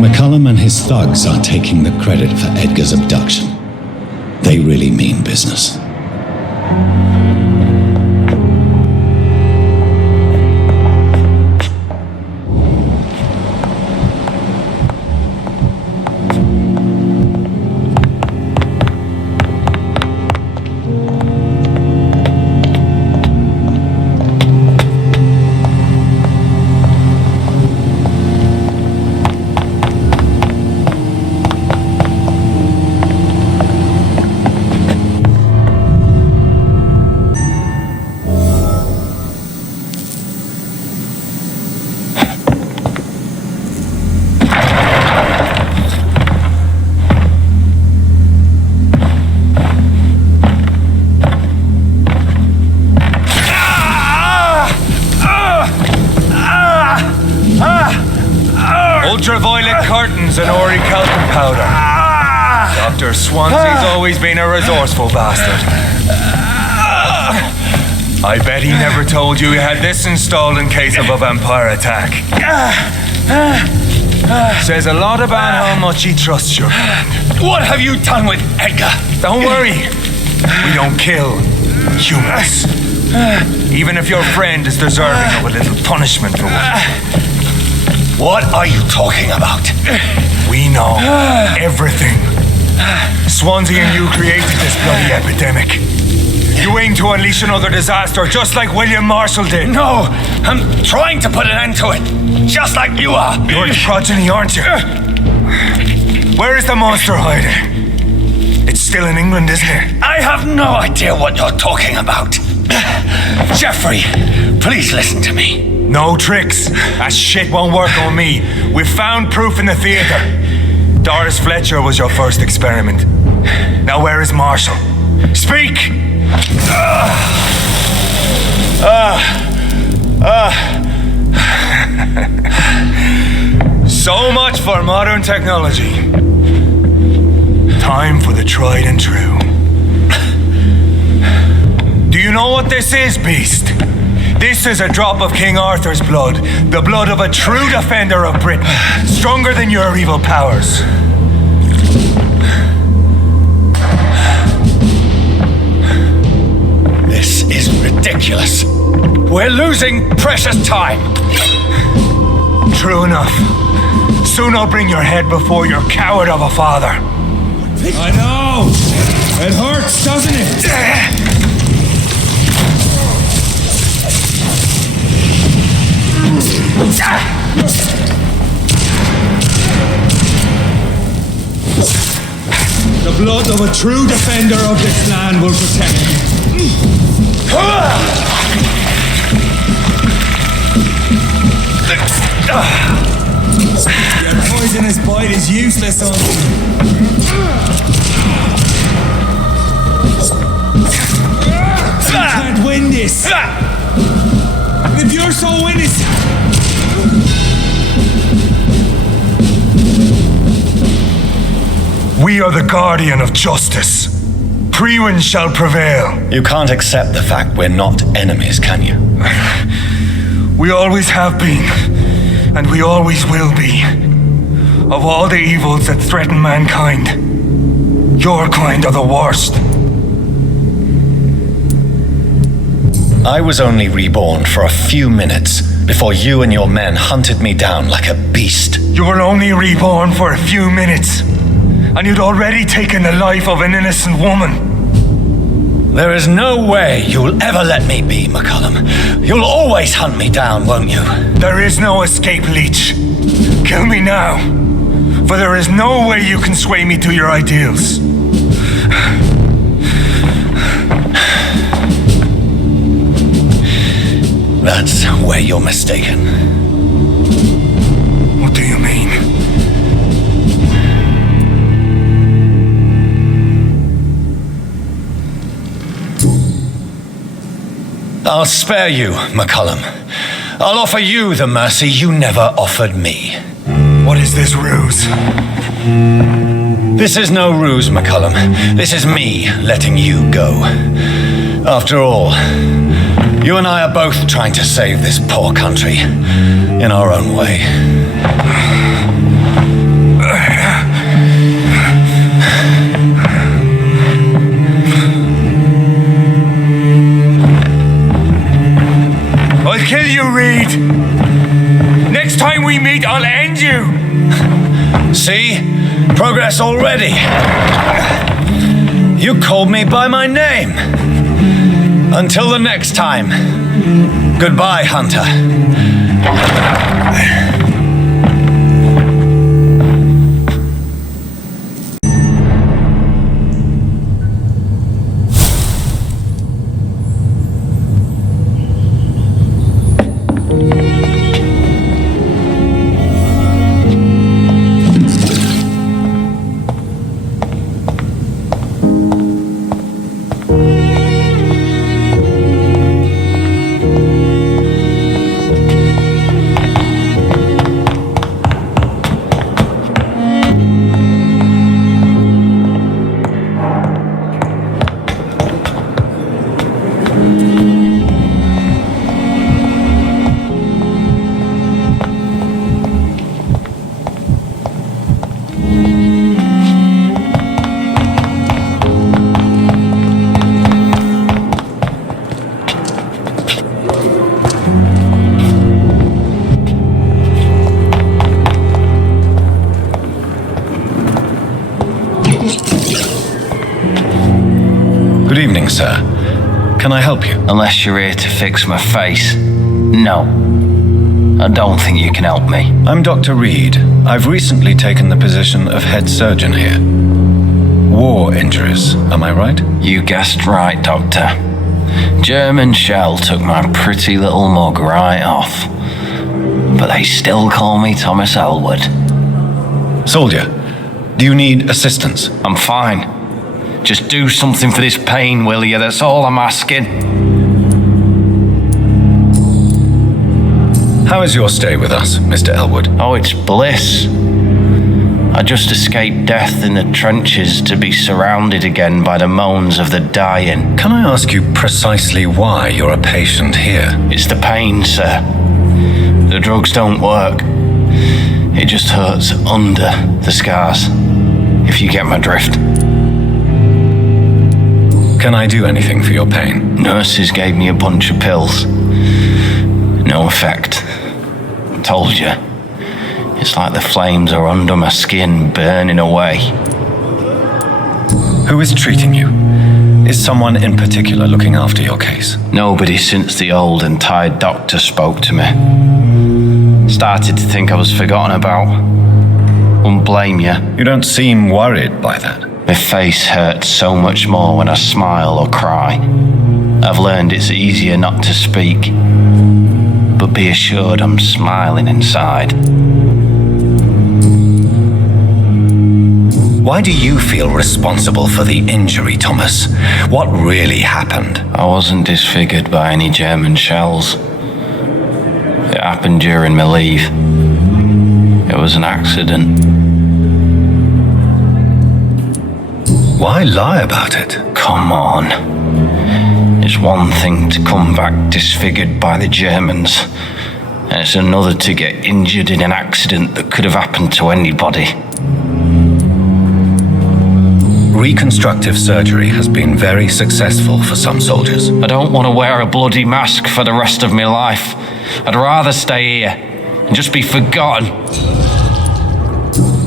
McCullum and his thugs are taking the credit for Edgar's abduction. They really mean business. Ultraviolet curtains and orichalcum powder. Dr. Swansea's always been a resourceful bastard. I bet he never told you he had this installed in case of a vampire attack. Says a lot about how much he trusts your friend. What have you done with Edgar? Don't worry. We don't kill humans. Even if your friend is deserving of a little punishment for what. What are you talking about? We know everything. Swansea and you created this bloody epidemic. You aim to unleash another disaster just like William Marshall did. No, I'm trying to put an end to it. Just like you are. You're the progeny, aren't you? Where is the monster hiding? It's still in England, isn't it? I have no idea what you're talking about. Jeffrey, please listen to me. No tricks. That shit won't work on me. We've found proof in the theater. Doris Fletcher was your first experiment. Now where is Marshall? Speak! So much for modern technology. Time for the tried and true. Do you know what this is, Beast? This is a drop of King Arthur's blood, the blood of a true defender of Britain, stronger than your evil powers. This is ridiculous. We're losing precious time. True enough. Soon I'll bring your head before your coward of a father. I know! It hurts, doesn't it? The blood of a true defender of this land will protect you. Your poisonous bite is useless on you. You can't win this. If you're so innocent. We are the guardian of justice. Priwen shall prevail. You can't accept the fact we're not enemies, can you? We always have been, and we always will be. Of all the evils that threaten mankind, your kind are the worst. I was only reborn for a few minutes before you and your men hunted me down like a beast. You were only reborn for a few minutes, and you'd already taken the life of an innocent woman. There is no way you'll ever let me be, McCullum. You'll always hunt me down, won't you? There is no escape, Leech. Kill me now, for there is no way you can sway me to your ideals. That's where you're mistaken. What do you mean? I'll spare you, McCullum. I'll offer you the mercy you never offered me. What is this ruse? This is no ruse, McCullum. This is me letting you go. After all, you and I are both trying to save this poor country in our own way. I'll kill you, Reed. Next time we meet, I'll end you. See? Progress already. You called me by my name. Until the next time. Goodbye, Hunter. Good evening, sir. Can I help you? Unless you're here to fix my face. No. I don't think you can help me. I'm Dr. Reed. I've recently taken the position of head surgeon here. War injuries, am I right? You guessed right, Doctor. German shell took my pretty little mug right off. But they still call me Thomas Elwood. Soldier, do you need assistance? I'm fine. Just do something for this pain, will you? That's all I'm asking. How is your stay with us, Mr. Elwood? Oh, it's bliss. I just escaped death in the trenches to be surrounded again by the moans of the dying. Can I ask you precisely why you're a patient here? It's the pain, sir. The drugs don't work. It just hurts under the scars, if you get my drift. Can I do anything for your pain? Nurses gave me a bunch of pills. No effect. Told you. It's like the flames are under my skin, burning away. Who is treating you? Is someone in particular looking after your case? Nobody since the old and tired doctor spoke to me. Started to think I was forgotten about. Wouldn't blame you. You don't seem worried by that. My face hurts so much more when I smile or cry. I've learned it's easier not to speak. But be assured I'm smiling inside. Why do you feel responsible for the injury, Thomas? What really happened? I wasn't disfigured by any German shells. It happened during my leave. It was an accident. Why lie about it? Come on. It's one thing to come back disfigured by the Germans, and it's another to get injured in an accident that could have happened to anybody. Reconstructive surgery has been very successful for some soldiers. I don't want to wear a bloody mask for the rest of my life. I'd rather stay here and just be forgotten.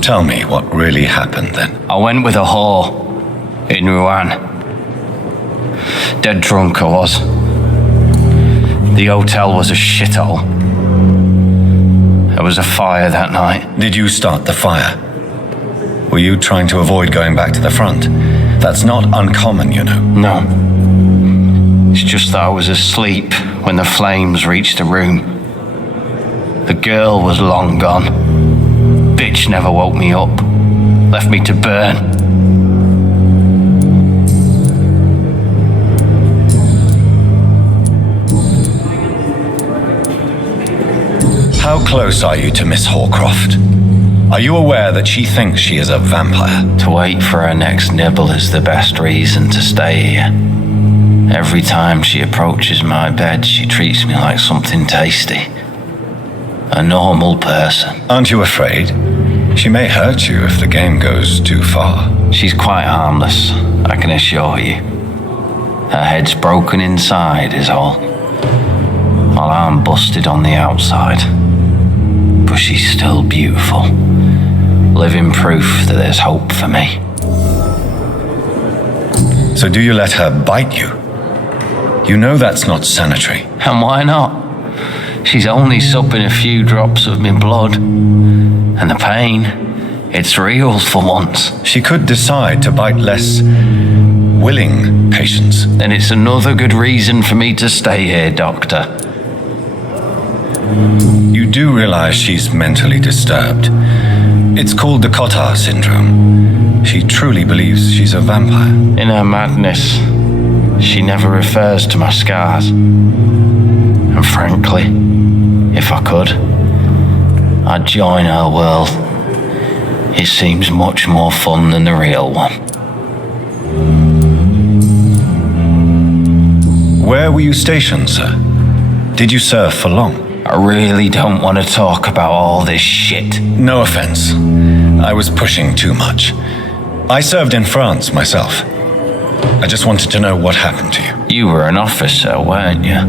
Tell me what really happened then. I went with a whore in Rouen. Dead drunk I was. The hotel was a shithole. There was a fire that night. Did you start the fire? Were you trying to avoid going back to the front? That's not uncommon, you know. No. It's just that I was asleep when the flames reached the room. The girl was long gone. Bitch never woke me up. Left me to burn. How close are you to Miss Horcroft? Are you aware that she thinks she is a vampire? To wait for her next nibble is the best reason to stay here. Every time she approaches my bed, she treats me like something tasty. A normal person. Aren't you afraid? She may hurt you if the game goes too far. She's quite harmless, I can assure you. Her head's broken inside is all. While I'm busted on the outside. But she's still beautiful. Living proof that there's hope for me. So do you let her bite you? You know that's not sanitary. And why not? She's only supping a few drops of my blood. And the pain, it's real for once. She could decide to bite less willing patients. Then it's another good reason for me to stay here, Doctor. You do realize she's mentally disturbed. It's called the Cotard syndrome. She truly believes she's a vampire. In her madness, she never refers to my scars. And frankly, if I could, I'd join her world. It seems much more fun than the real one. Where were you stationed, sir? Did you serve for long? I really don't want to talk about all this shit. No offense. I was pushing too much. I served in France myself. I just wanted to know what happened to you. You were an officer, weren't you?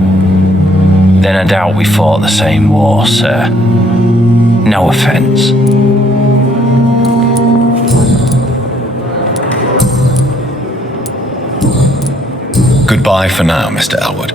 Then I doubt we fought the same war, sir. No offense. Goodbye for now, Mr. Elwood.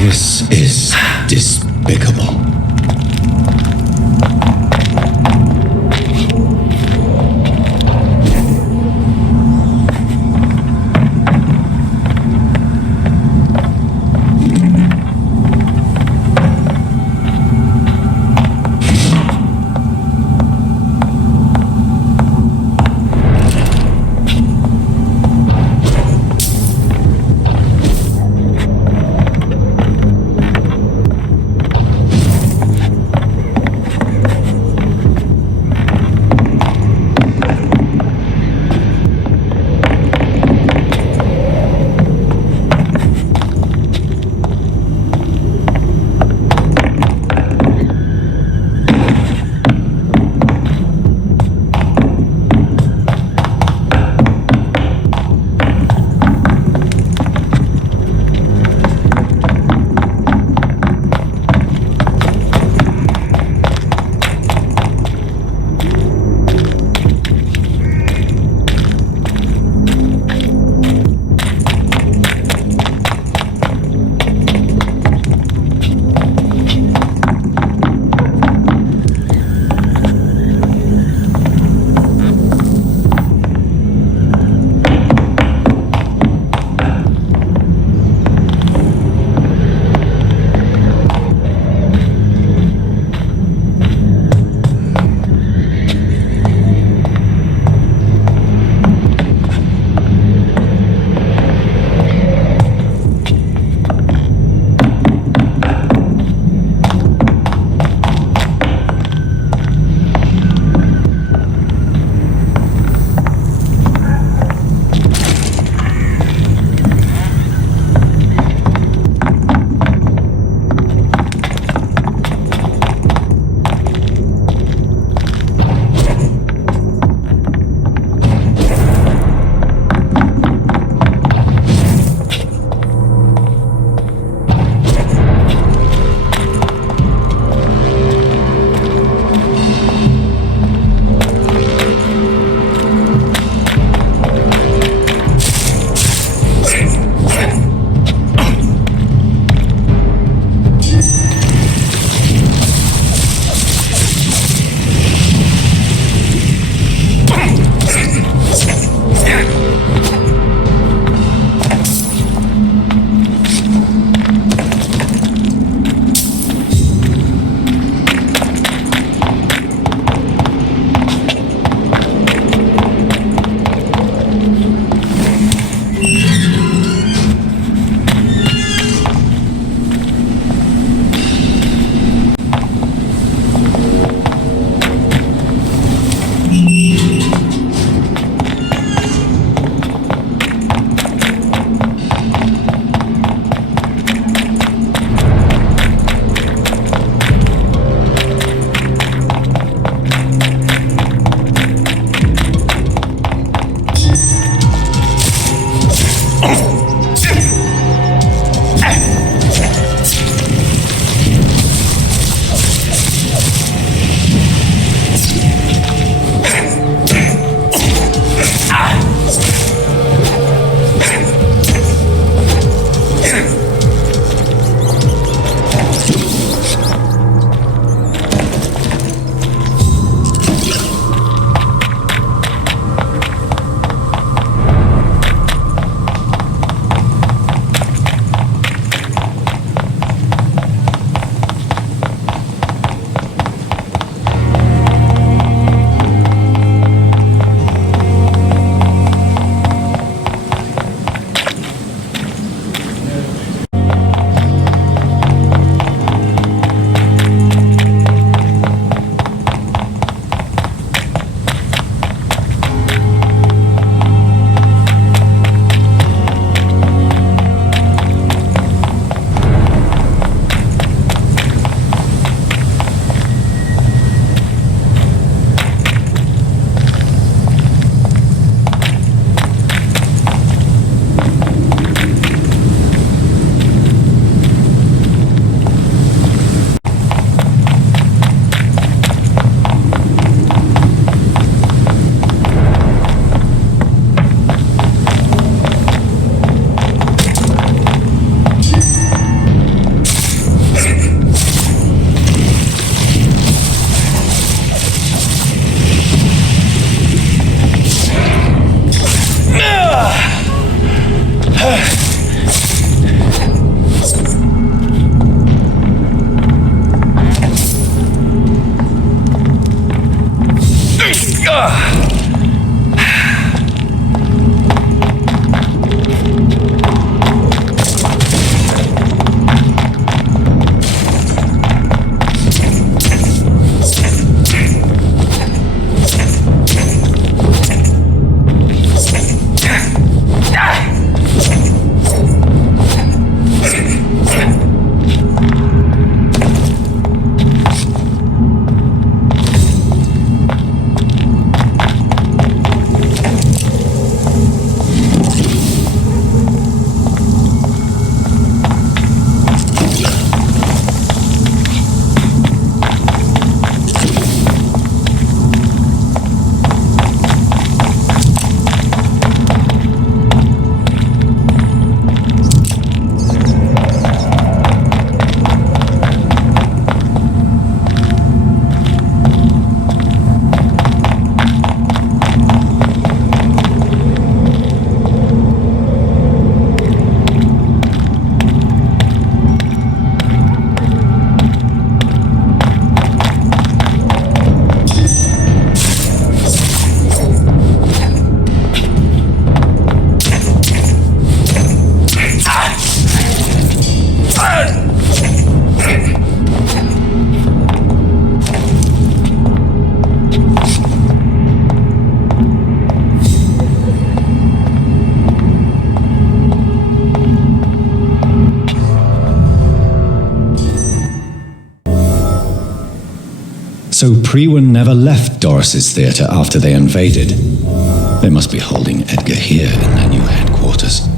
This is despicable. So Prewen never left Doris's theatre after they invaded. They must be holding Edgar here in their new headquarters.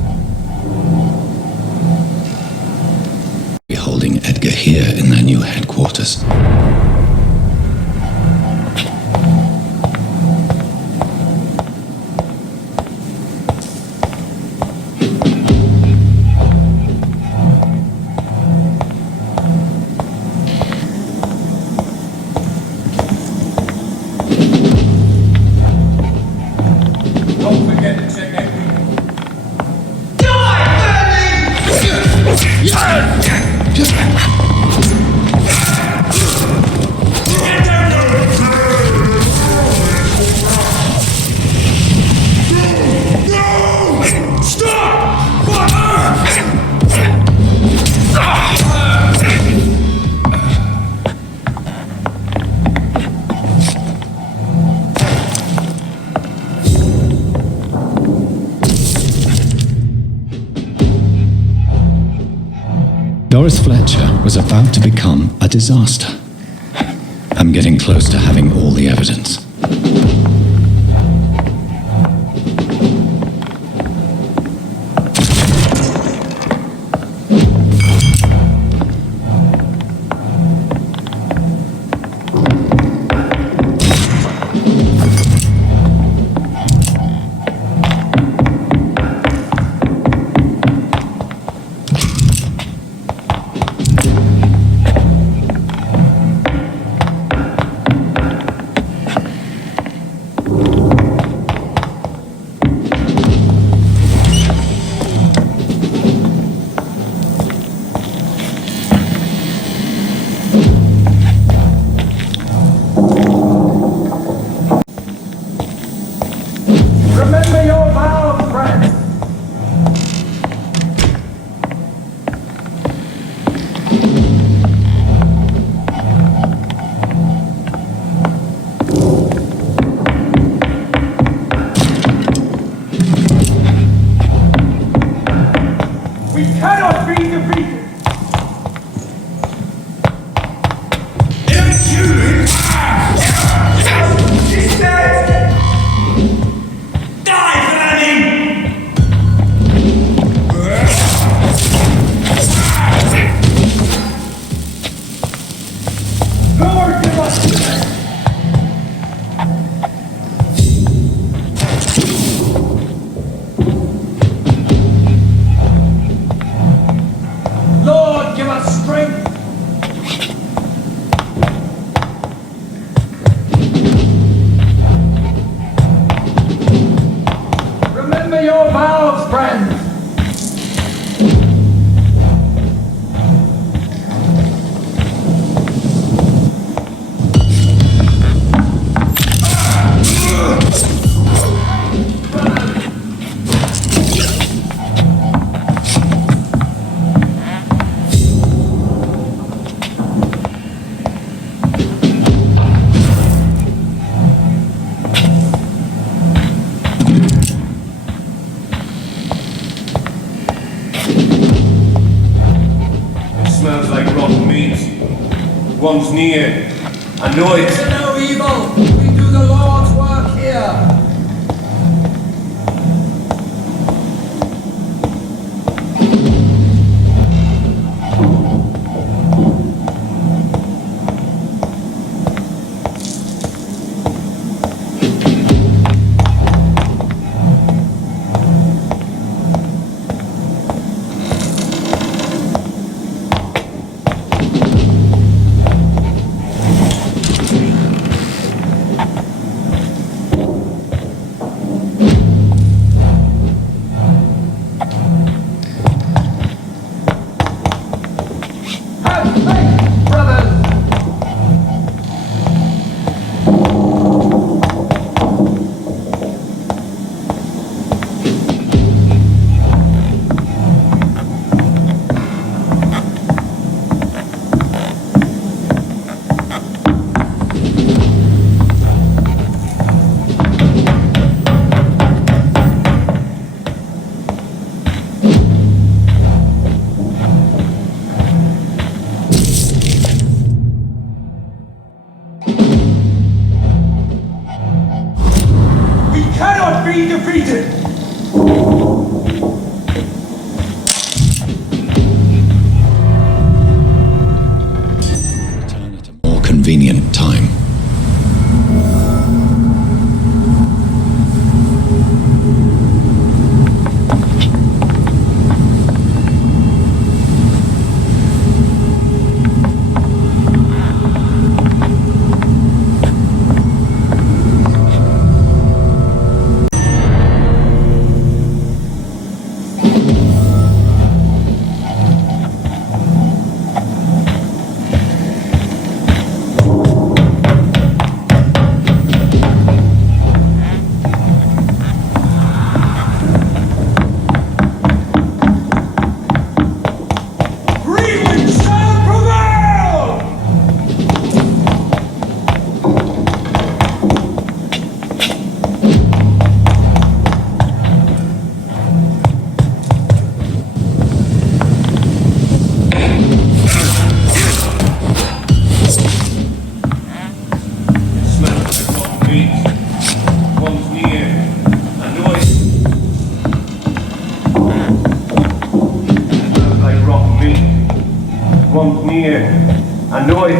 Doris Fletcher was about to become a disaster. I'm getting close to having all the evidence. One's near. I know it. Fear no evil. We do the Lord's work here. Kommt näher. Erneut.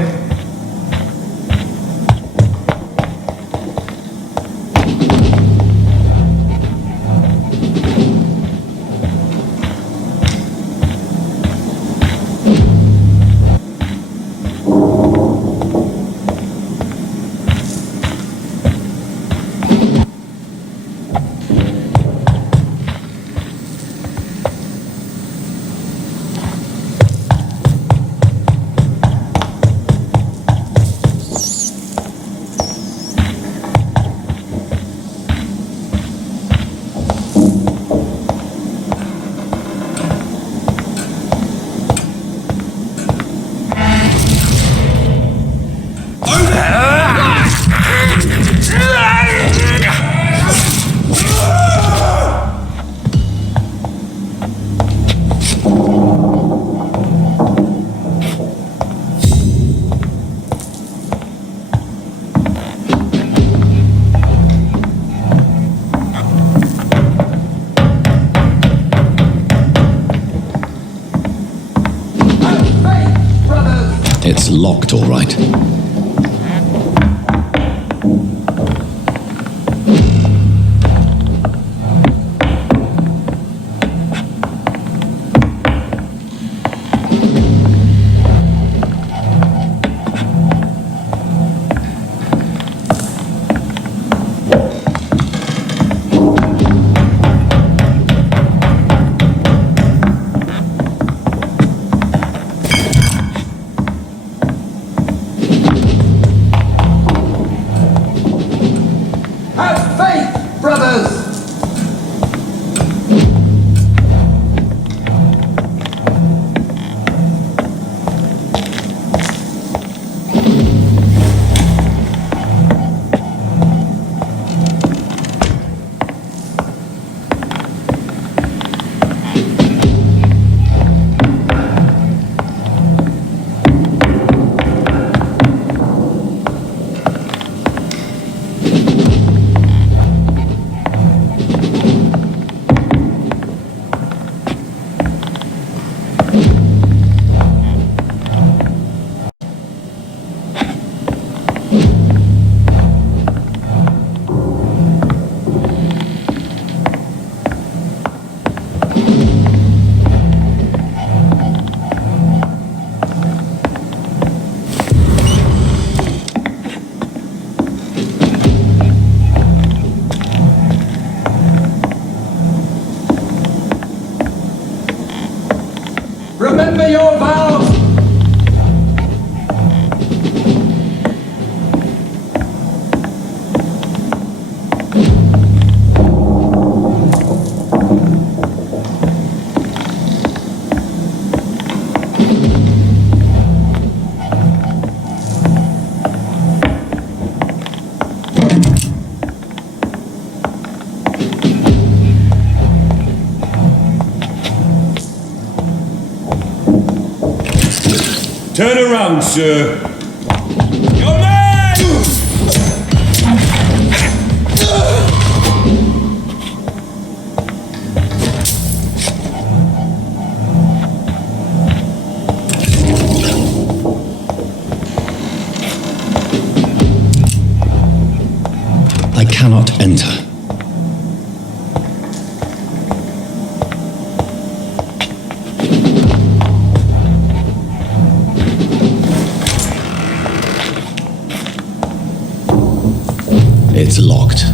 It's locked, all right. Remember your vows! Turn around, sir. Your man! I cannot enter. It's locked.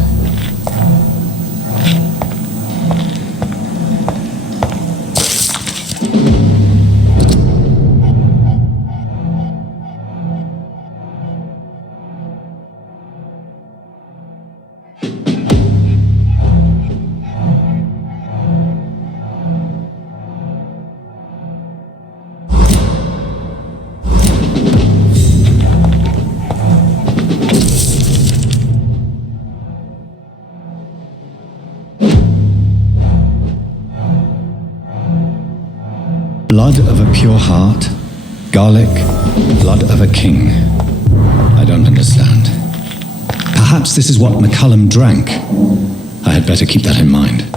Blood of a pure heart, garlic, blood of a king. I don't understand. Perhaps this is what McCullum drank. I had better keep that in mind.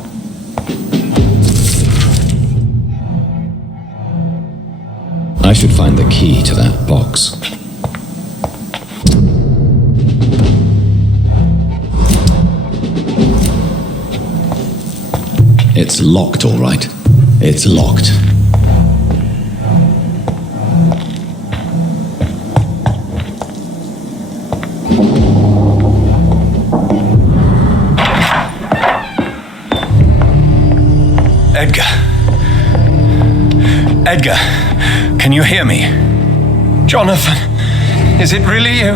I should find the key to that box. It's locked, all right. It's locked. Edgar, can you hear me? Jonathan, is it really you?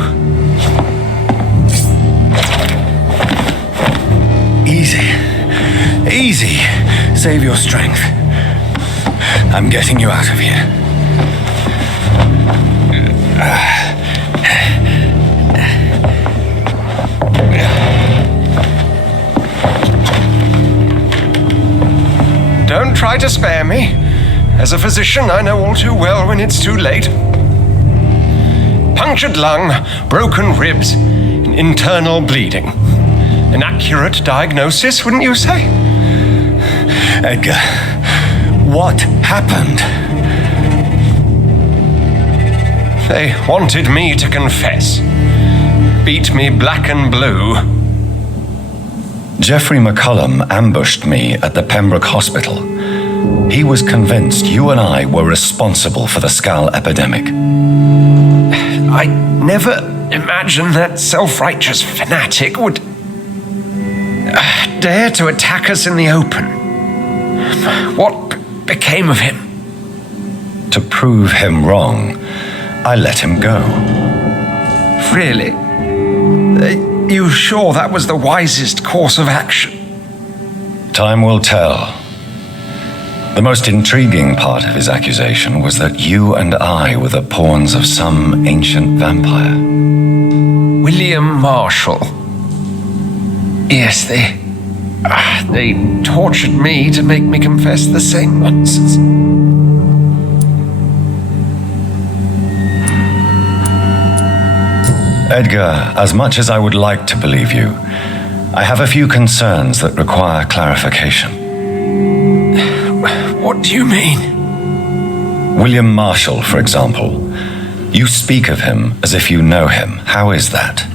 Easy. Easy. Save your strength. I'm getting you out of here. Don't try to spare me. As a physician, I know all too well when it's too late. Punctured lung, broken ribs, and internal bleeding. An accurate diagnosis, wouldn't you say? Edgar, what happened? They wanted me to confess. Beat me black and blue. Geoffrey McCullum ambushed me at the Pembroke Hospital. He was convinced you and I were responsible for the Skal epidemic. I never imagined that self-righteous fanatic would dare to attack us in the open. What became of him? To prove him wrong, I let him go. Really? Are you sure that was the wisest course of action? Time will tell. The most intriguing part of his accusation was that you and I were the pawns of some ancient vampire. William Marshall. Yes, they tortured me to make me confess the same nonsense. Edgar, as much as I would like to believe you, I have a few concerns that require clarification. What do you mean? William Marshall, for example. You speak of him as if you know him. How is that?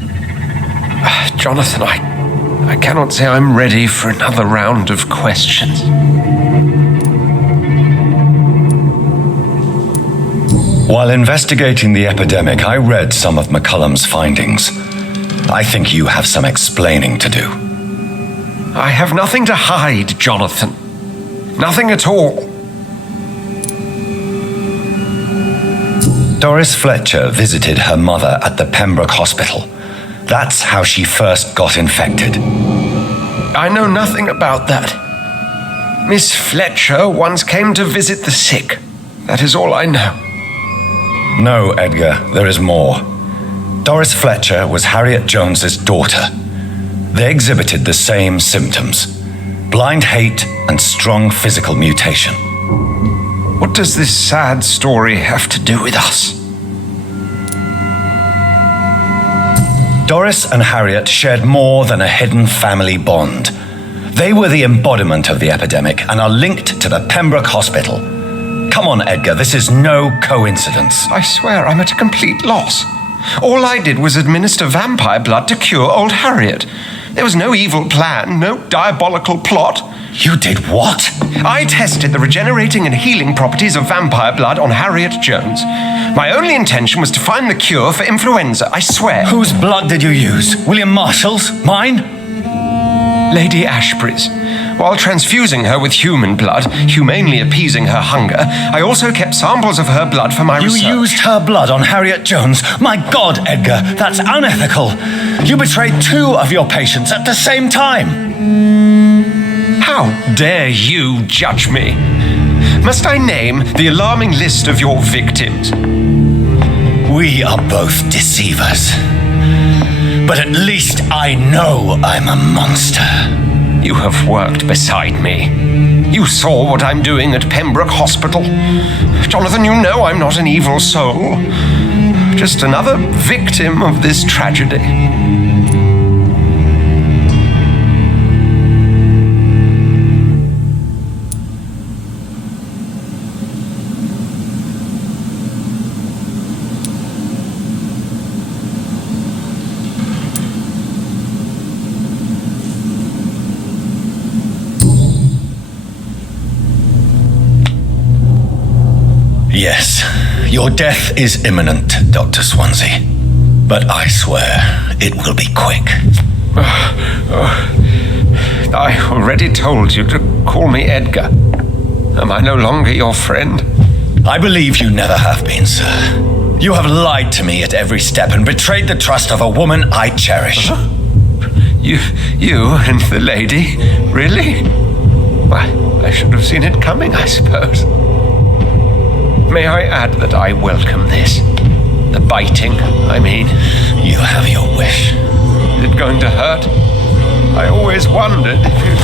Jonathan, I cannot say I'm ready for another round of questions. While investigating the epidemic, I read some of McCullum's findings. I think you have some explaining to do. I have nothing to hide, Jonathan. Nothing at all. Doris Fletcher visited her mother at the Pembroke Hospital. That's how she first got infected. I know nothing about that. Miss Fletcher once came to visit the sick. That is all I know. No, Edgar, there is more. Doris Fletcher was Harriet Jones's daughter. They exhibited the same symptoms: blind hate and strong physical mutation. What does this sad story have to do with us? Doris and Harriet shared more than a hidden family bond. They were the embodiment of the epidemic and are linked to the Pembroke Hospital. Come on, Edgar, this is no coincidence. I swear I'm at a complete loss. All I did was administer vampire blood to cure old Harriet. There was no evil plan, no diabolical plot. You did what? I tested the regenerating and healing properties of vampire blood on Harriet Jones. My only intention was to find the cure for influenza, I swear. Whose blood did you use? William Marshall's? Mine? Lady Ashbury's. While transfusing her with human blood, humanely appeasing her hunger, I also kept samples of her blood for my research. You used her blood on Harriet Jones? My God, Edgar, that's unethical. You betrayed 2 of your patients at the same time. How dare you judge me? Must I name the alarming list of your victims? We are both deceivers. But at least I know I'm a monster. You have worked beside me. You saw what I'm doing at Pembroke Hospital. Jonathan, you know I'm not an evil soul. Just another victim of this tragedy. Yes, your death is imminent, Dr. Swansea. But I swear, it will be quick. I already told you to call me Edgar. Am I no longer your friend? I believe you never have been, sir. You have lied to me at every step and betrayed the trust of a woman I cherish. You and the lady? Really? Why, I should have seen it coming, I suppose. May I add that I welcome this? The biting, I mean. You have your wish. Is it going to hurt? I always wondered if you...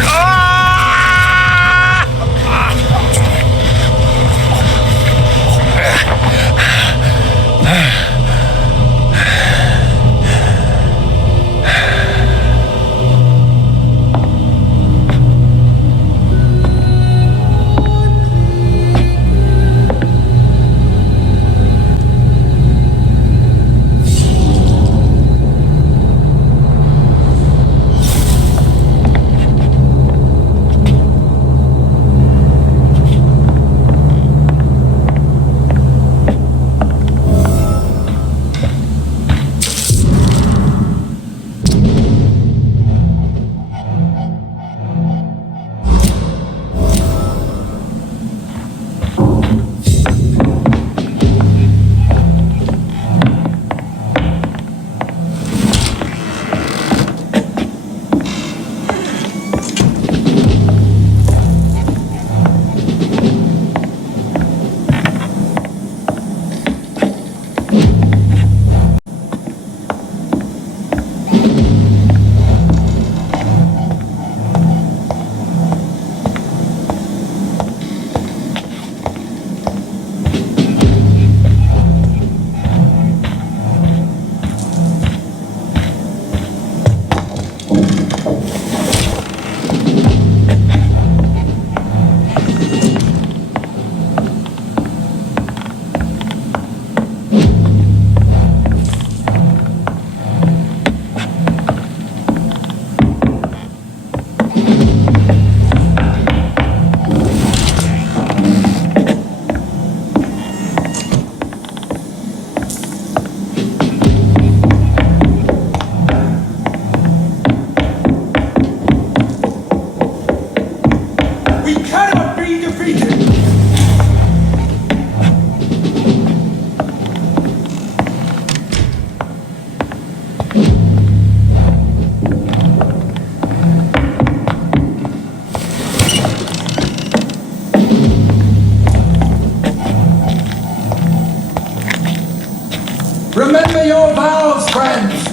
Remember your vows, friends!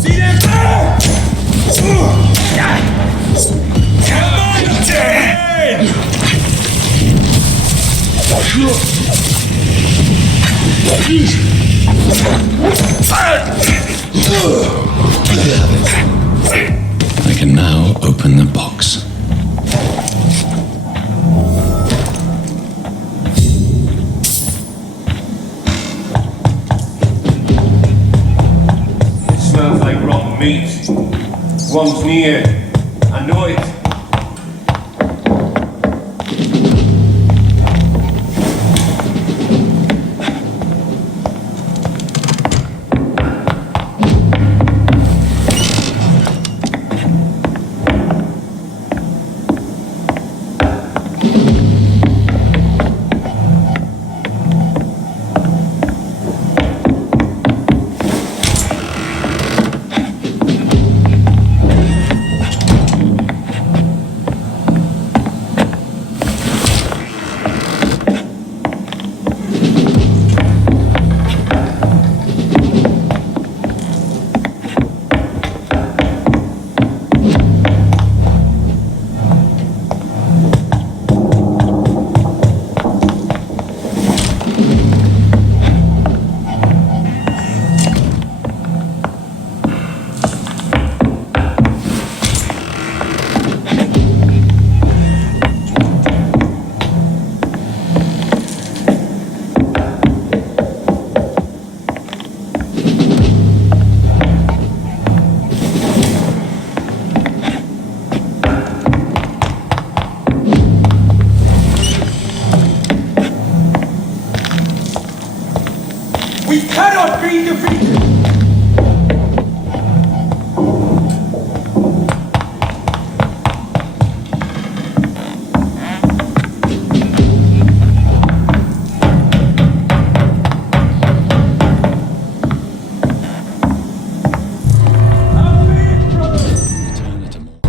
See them there? Come on, Dan! I can now open the box. It smells like rotten meat. One's near. I know it. cannot be defeated!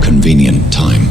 Convenient time.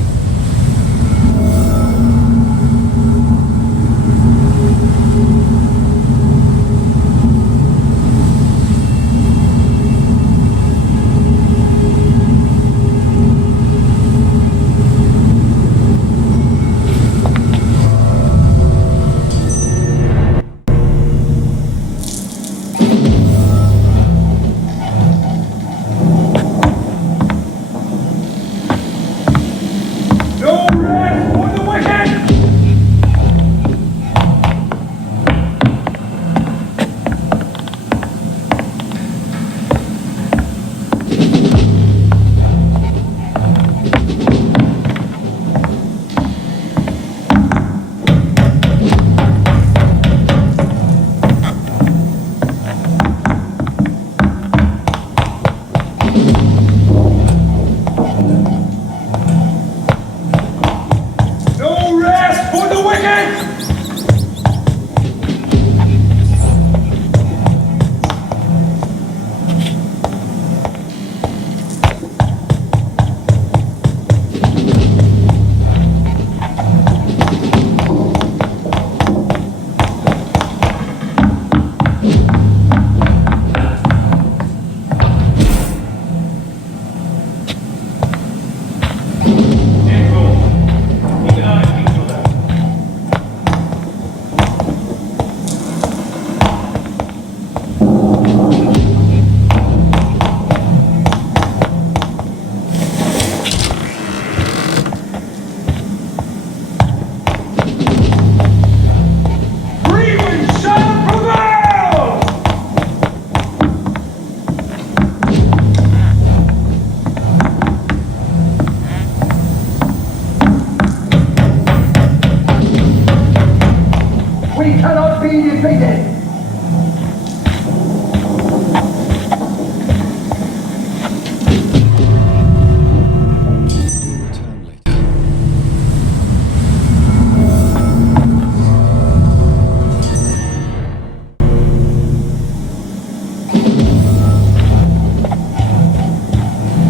We cannot be defeated!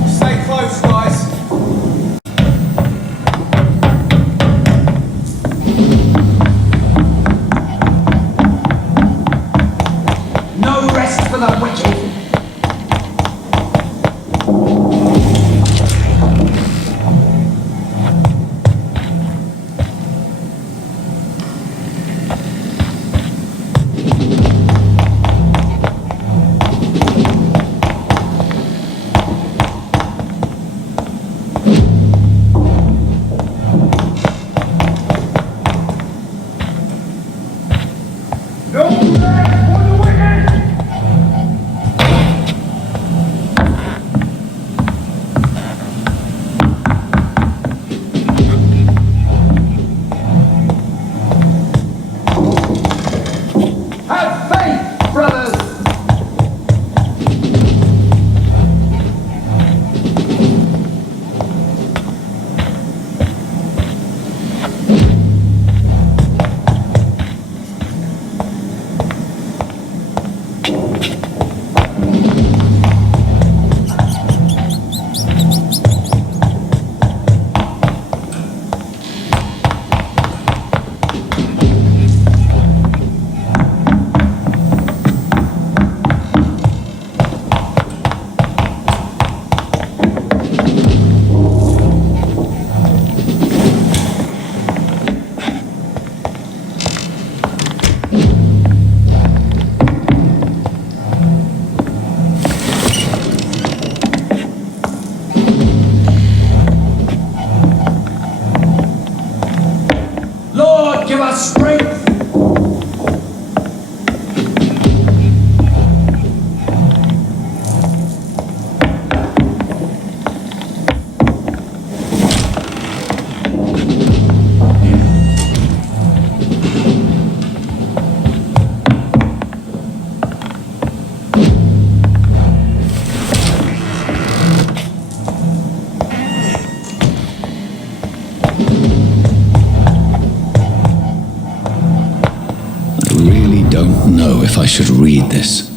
Stay close, guys. No rest for the wicked! No rest for the wicked! if I should read this.